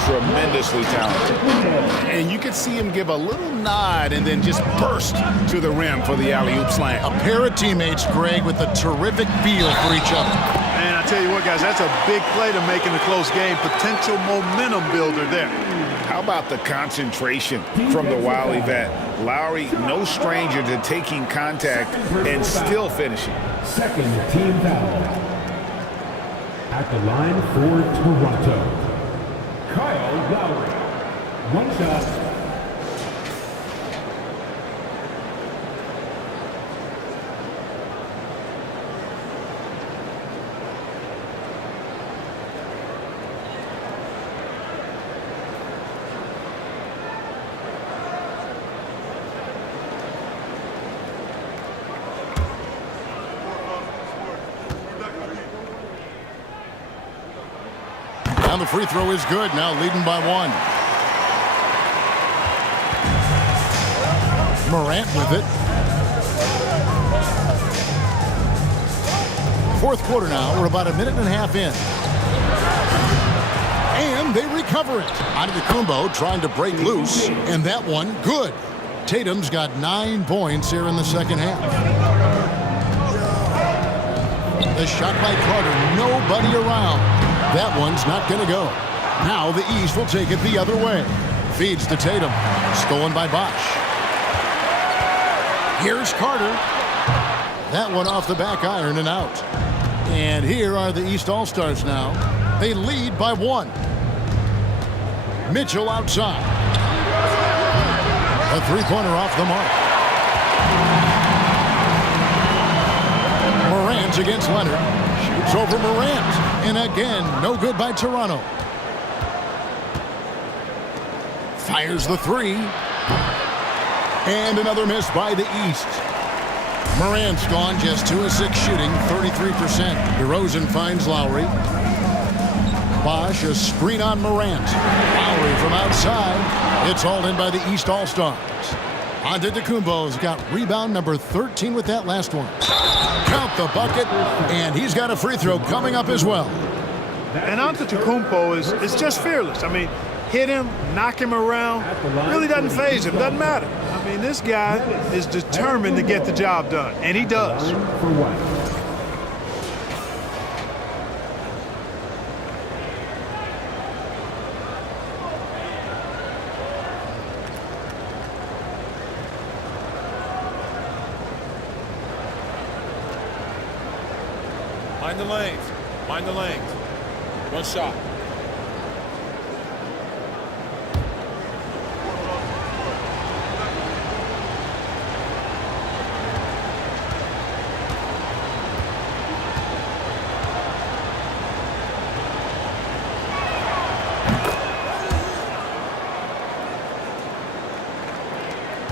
Tremendously talented. And you could see him give a little nod and then just burst to the rim for the alley-oop slam. A pair of teammates, Greg, with a terrific feel for each other. And I tell you what, guys, that's a big play to make in a close game. Potential momentum builder there. How about the concentration from the Wiley vet? Lowry, no stranger to taking contact and still finishing. Second team foul. At the line for Toronto, Kyle Lowry. One shot. And the free throw is good. Now leading by 1. Morant with it. Fourth quarter now. We're about a minute and a half in. And they recover it. Antetokounmpo trying to break loose. And that one, good. Tatum's got 9 points here in the second half. The shot by Carter. Nobody around. That one's not going to go. Now the East will take it the other way. Feeds to Tatum. Stolen by Bosh. Here's Carter. That one off the back iron and out. And here are the East All-Stars now. They lead by 1. Mitchell outside. A three-pointer off the mark. Morant against Leonard. Shoots over Morant. And again, no good by Toronto. Fires the 3. And another miss by the East. Morant's gone just 2 of 6 shooting, 33%. DeRozan finds Lowry. Bosh, a screen on Morant. Lowry from outside. It's hauled in by the East All-Stars. Antetokounmpo's got rebound number 13 with that last one. Count the bucket, and he's got a free throw coming up as well. And Antetokounmpo is just fearless. I mean, hit him, knock him around. Really doesn't faze him, doesn't matter. I mean, this guy is determined to get the job done, and he does. Mind the lanes. Mind the lanes. One shot.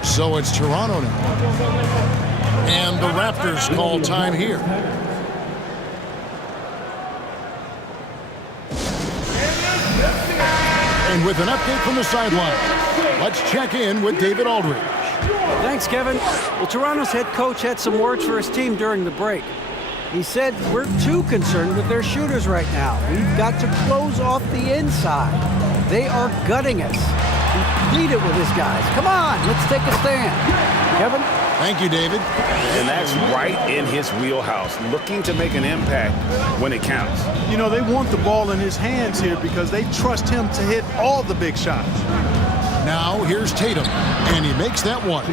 So it's Toronto now. And the Raptors call time here. And with an update from the sideline, let's check in with David Aldridge. Thanks, Kevin. Well, Toronto's head coach had some words for his team during the break. He said, we're too concerned with their shooters right now. We've got to close off the inside. They are gutting us. He pleaded with his guys. Come on, let's take a stand. Kevin? Thank you, David. And that's right in his wheelhouse, looking to make an impact when it counts. You know, they want the ball in his hands here because they trust him to hit all the big shots. Now here's Tatum, and he makes that one.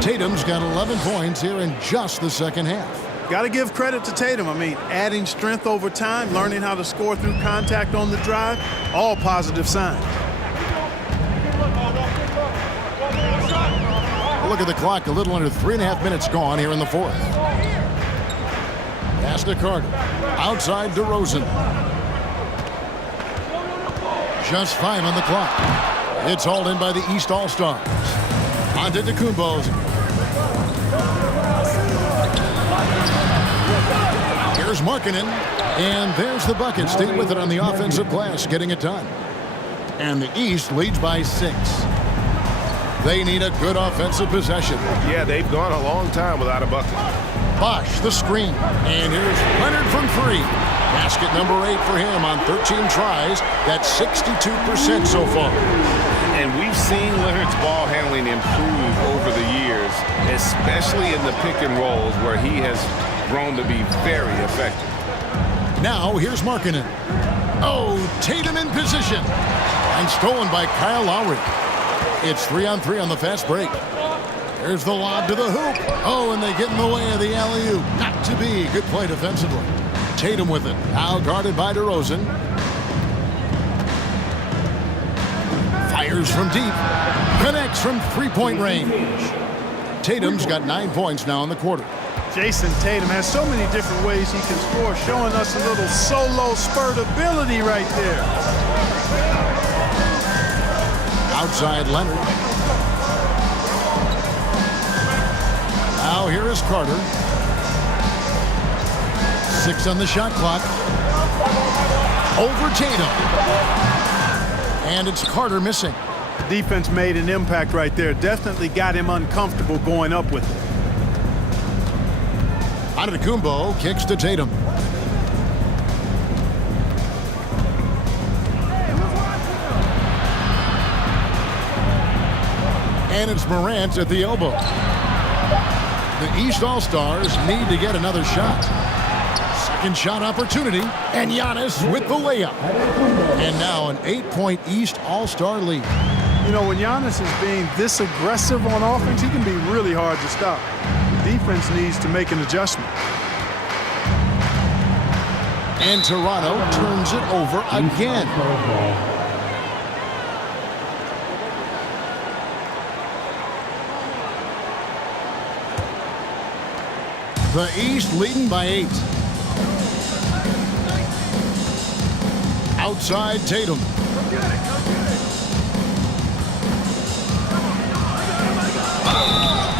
Tatum's got 11 points here in just the second half. Got to give credit to Tatum. I mean, adding strength over time, learning how to score through contact on the drive, all positive signs. Look at the clock, a little under 3.5 minutes gone here in the fourth. Pass to Carter. Outside DeRozan. Just 5 on the clock. It's hauled in by the East All-Stars. Antetokounmpo. Here's Markkanen. And there's the bucket. Stay with it on the offensive glass, getting it done. And the East leads by 6. They need a good offensive possession. Yeah, they've gone a long time without a bucket. Bosh, the screen. And here's Leonard from 3. Basket number 8 for him on 13 tries. That's 62% so far. And we've seen Leonard's ball handling improve over the years, especially in the pick and rolls where he has grown to be very effective. Now here's Markkanen. Oh, Tatum in position. And stolen by Kyle Lowry. It's 3-on-3 on the fast break. There's the lob to the hoop. Oh, and they get in the way of the alley-oop. Not to be. Good play defensively. Tatum with it. Now guarded by DeRozan. Fires from deep. Connects from three-point range. Tatum's got 9 points now in the quarter. Jason Tatum has so many different ways he can score, showing us a little solo spurt ability right there. Outside Leonard. Now here is Carter. 6 on the shot clock. Over Tatum. And it's Carter missing. The defense made an impact right there. Definitely got him uncomfortable going up with it. Antetokounmpo kicks to Tatum. And it's Morant at the elbow. The East All-Stars need to get another shot. Second shot opportunity. And Giannis with the layup. And now an 8-point East All-Star lead. You know, when Giannis is being this aggressive on offense, he can be really hard to stop. The defense needs to make an adjustment. And Toronto turns it over again. The East leading by 8. Outside Tatum.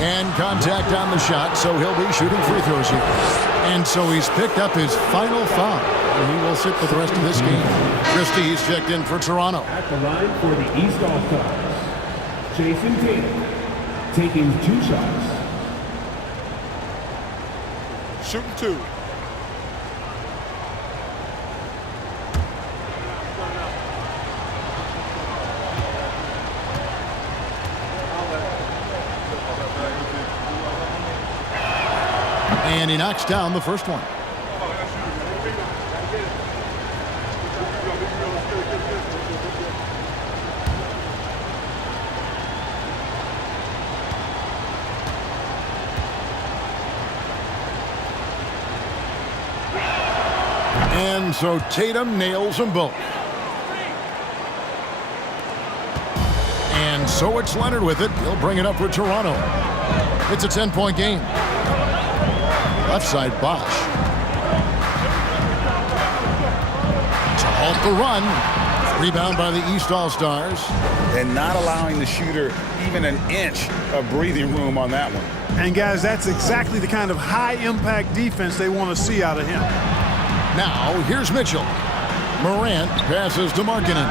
And contact on the shot, so he'll be shooting free throws here. And so he's picked up his final foul. And he will sit for the rest of this game. Christie's checked in for Toronto. At the line for the East All-Stars, Jason Tatum, taking 2 shots. Shooting 2. And he knocks down the first one. And so Tatum nails them both. And so it's Leonard with it. He'll bring it up for Toronto. It's a 10-point game. Left side, Bosch. To halt the run. Rebound by the East All-Stars. And not allowing the shooter even an inch of breathing room on that one. And, guys, that's exactly the kind of high-impact defense they want to see out of him. Now, here's Mitchell. Morant passes to Markkanen.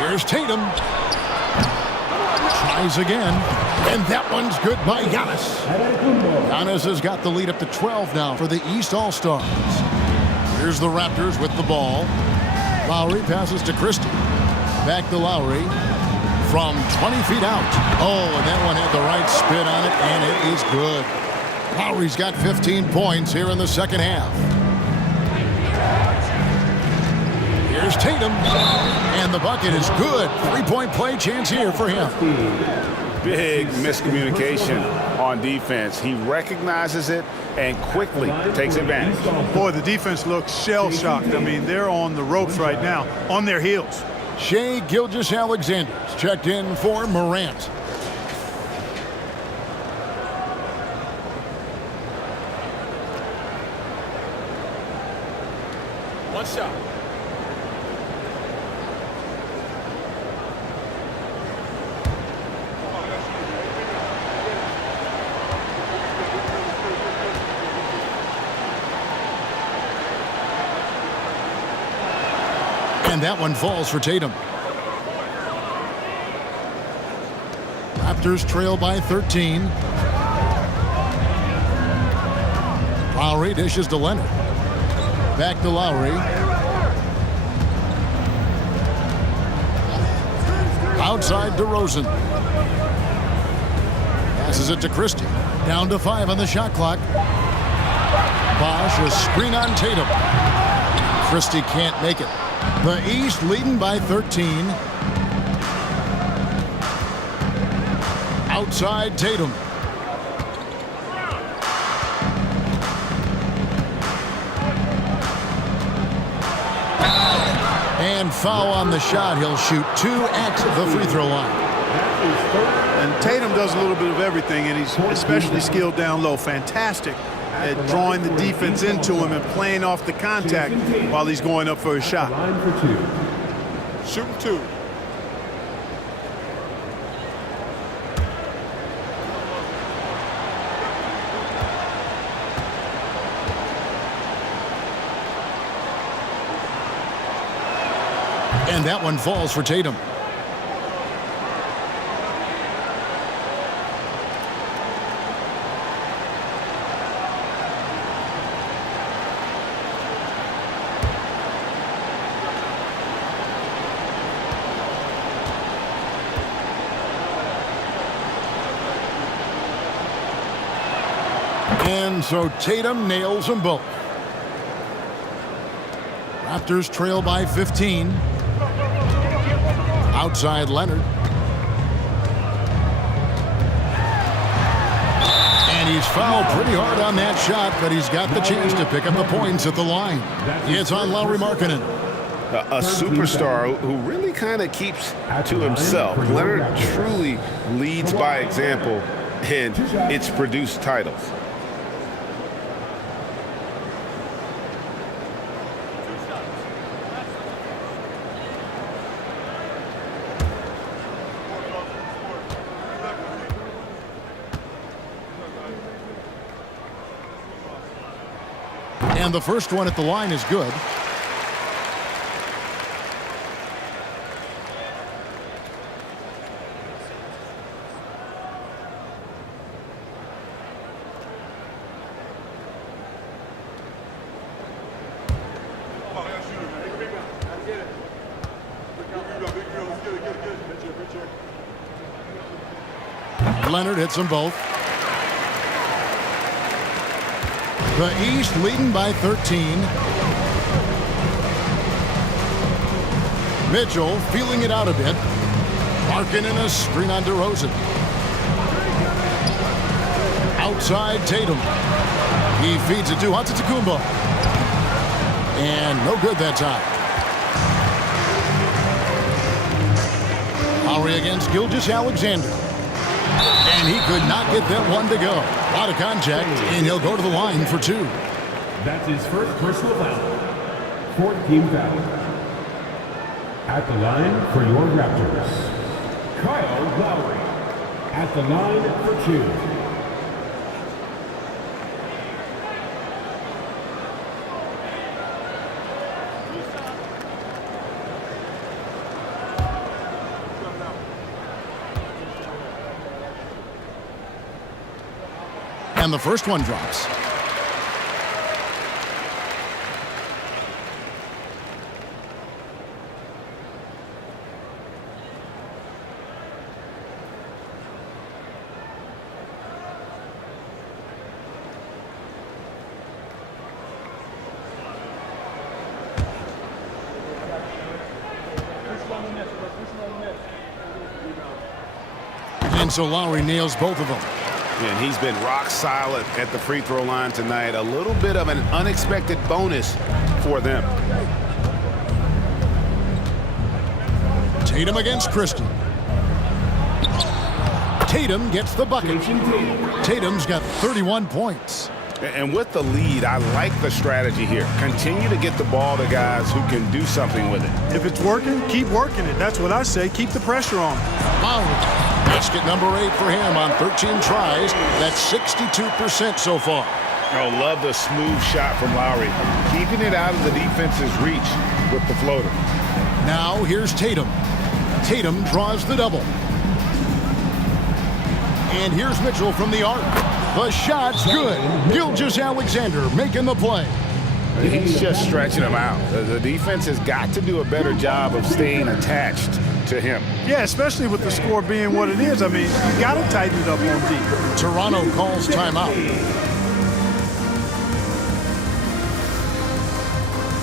Here's Tatum. Tries again. And that one's good by Giannis. Giannis has got the lead up to 12 now for the East All-Stars. Here's the Raptors with the ball. Lowry passes to Christie. Back to Lowry. From 20 feet out. Oh, and that one had the right spin on it, and it is good. Lowry's got 15 points here in the second half. Here's Tatum. And the bucket is good. Three-point play chance here for him. Big miscommunication on defense. He recognizes it and quickly takes advantage. Boy, the defense looks shell-shocked. I mean, they're on the ropes right now, on their heels. Shai Gilgeous-Alexander's checked in for Morant. One shot. And that one falls for Tatum. Raptors trail by 13. Lowry dishes to Leonard. Back to Lowry. Outside to Rosen. Passes it to Christie. Down to 5 on the shot clock. Bosch, a screen on Tatum. Christie can't make it. The East leading by 13. Outside Tatum. And foul on the shot. He'll shoot 2 at the free throw line. And Tatum does a little bit of everything, and he's especially skilled down low. Fantastic at drawing the defense into him and playing off the contact while he's going up for a shot. Shooting 2. And that one falls for Tatum. And so Tatum nails them both. Raptors trail by 15. Outside Leonard. And he's fouled pretty hard on that shot, but he's got the chance to pick up the points at the line. It's on Lauri Markkanen. A superstar who really kind of keeps to himself. Leonard truly leads by example, and it's produced titles. And the first one at the line is good. Leonard hits them both. The East leading by 13. Mitchell feeling it out a bit. Marking in a screen on DeRozan. Outside Tatum. He feeds it to Antetokounmpo. And no good that time. Lowry against Gilgeous-Alexander. And he could not get that one to go. A lot of contact, and he'll go to the line for 2. That's his first personal foul. 4th team foul. At the line for your Raptors, Kyle Lowry. At the line for 2. And the first one drops. And so Lowry nails both of them. And he's been rock solid at the free throw line tonight. A little bit of an unexpected bonus for them. Tatum against Christie. Tatum gets the bucket. Tatum's got 31 points. And with the lead, I like the strategy here. Continue to get the ball to guys who can do something with it. If it's working, keep working it. That's what I say. Keep the pressure on. Lowry. Basket number 8 for him on 13 tries. That's 62% so far. Oh, love the smooth shot from Lowry. Keeping it out of the defense's reach with the floater. Now here's Tatum. Tatum draws the double. And here's Mitchell from the arc. The shot's good. Gilgeous-Alexander making the play. He's just stretching him out. The defense has got to do a better job of staying attached to him. Yeah, especially with the score being what it is. I mean, you got to tighten it up on D. Toronto calls timeout.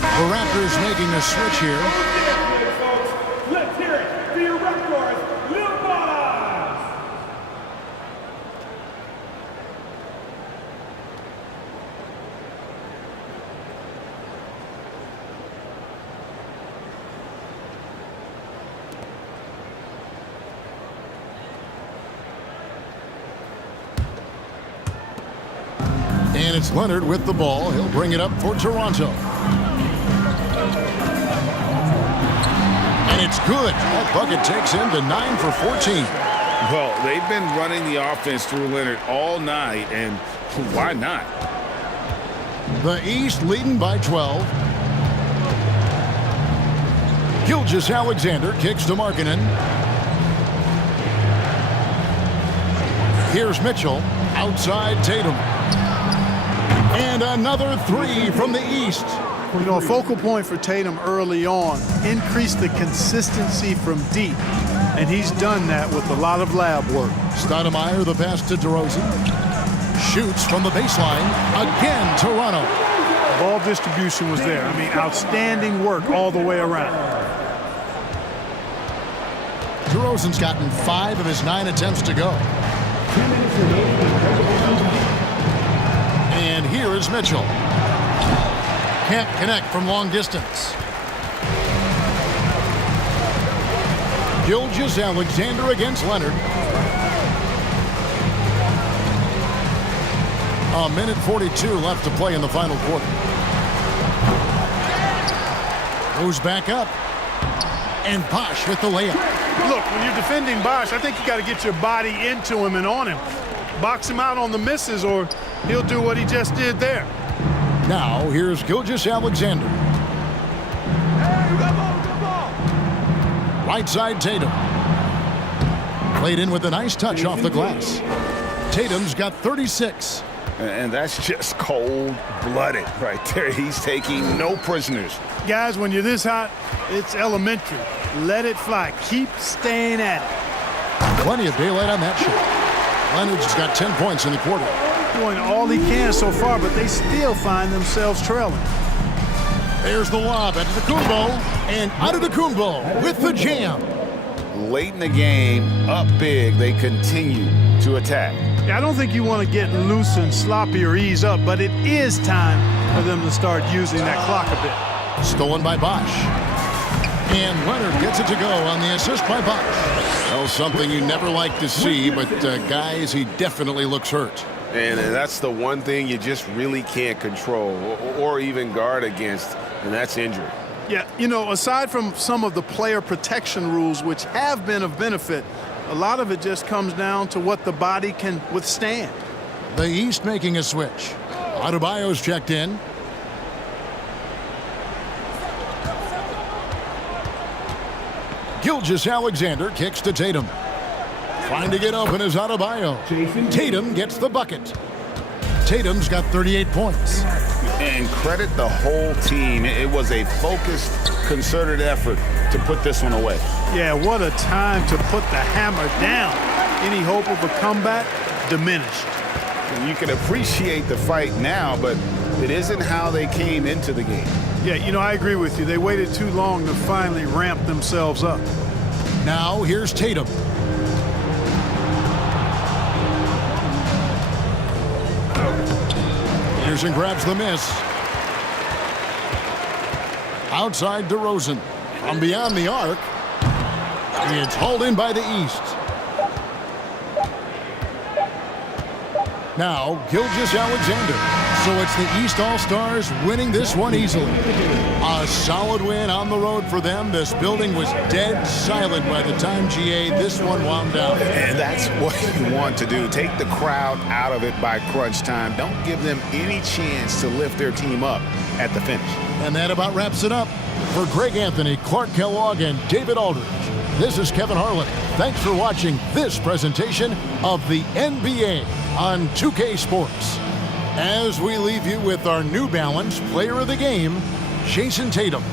The Raptors making a switch here. Let's hear it for your Raptors, Lil Boss! And it's Leonard with the ball. He'll bring it up for Toronto. And it's good. That bucket takes him to 9 for 14. Well, they've been running the offense through Leonard all night, and why not? The East leading by 12. Gilgeous-Alexander kicks to Markkanen. Here's Mitchell. Outside Tatum. And another 3 from the East. You know, a focal point for Tatum early on, increase the consistency from deep. And he's done that with a lot of lab work. Stoudemire, the pass to DeRozan. Shoots from the baseline. Again, Toronto. Ball distribution was there. I mean, outstanding work all the way around. DeRozan's gotten 5 of his 9 attempts to go. And here is Mitchell. Can't connect from long distance. Gilgeous-Alexander against Leonard. A minute 42 left to play in the final quarter. Goes back up. And Bosh with the layup. Look, when you're defending Bosh, I think you got to get your body into him and on him. Box him out on the misses or he'll do what he just did there. Now, here's Gilgeous-Alexander. Right side Tatum. Played in with a nice touch off the glass. Tatum's got 36. And that's just cold-blooded right there. He's taking no prisoners. Guys, when you're this hot, it's elementary. Let it fly. Keep staying at it. Plenty of daylight on that shot. Leonard's got 10 points in the quarter. doing all he can so far, but they still find themselves trailing. There's the lob at Antetokounmpo, and Antetokounmpo with the jam. Late in the game, up big, they continue to attack. Yeah, I don't think you want to get loose and sloppy or ease up, but it is time for them to start using that clock a bit. Stolen by Bosch. And Leonard gets it to go on the assist by Bosch. Well, something you never like to see, but guys, he definitely looks hurt. And that's the one thing you just really can't control or even guard against, and that's injury. Yeah, you know, aside from some of the player protection rules, which have been of benefit, a lot of it just comes down to what the body can withstand. The East making a switch. Adebayo's checked in. Gilgeous-Alexander kicks to Tatum. Trying to get open is Adebayo. Tatum gets the bucket. Tatum's got 38 points. And credit the whole team. It was a focused, concerted effort to put this one away. Yeah, what a time to put the hammer down. Any hope of a comeback diminished. You can appreciate the fight now, but it isn't how they came into the game. Yeah, you know, I agree with you. They waited too long to finally ramp themselves up. Now here's Tatum. Pearson grabs the miss. Outside DeRozan. From beyond the arc. It's hauled in by the East. Now Gilgeous-Alexander. So it's the East All-Stars winning this one easily. A solid win on the road for them. This building was dead silent by the time, GA, this one wound down. And that's what you want to do. Take the crowd out of it by crunch time. Don't give them any chance to lift their team up at the finish. And that about wraps it up. For Greg Anthony, Clark Kellogg, and David Aldridge, this is Kevin Harlan. Thanks for watching this presentation of the NBA on 2K Sports. As we leave you with our New Balance Player of the Game, Jason Tatum.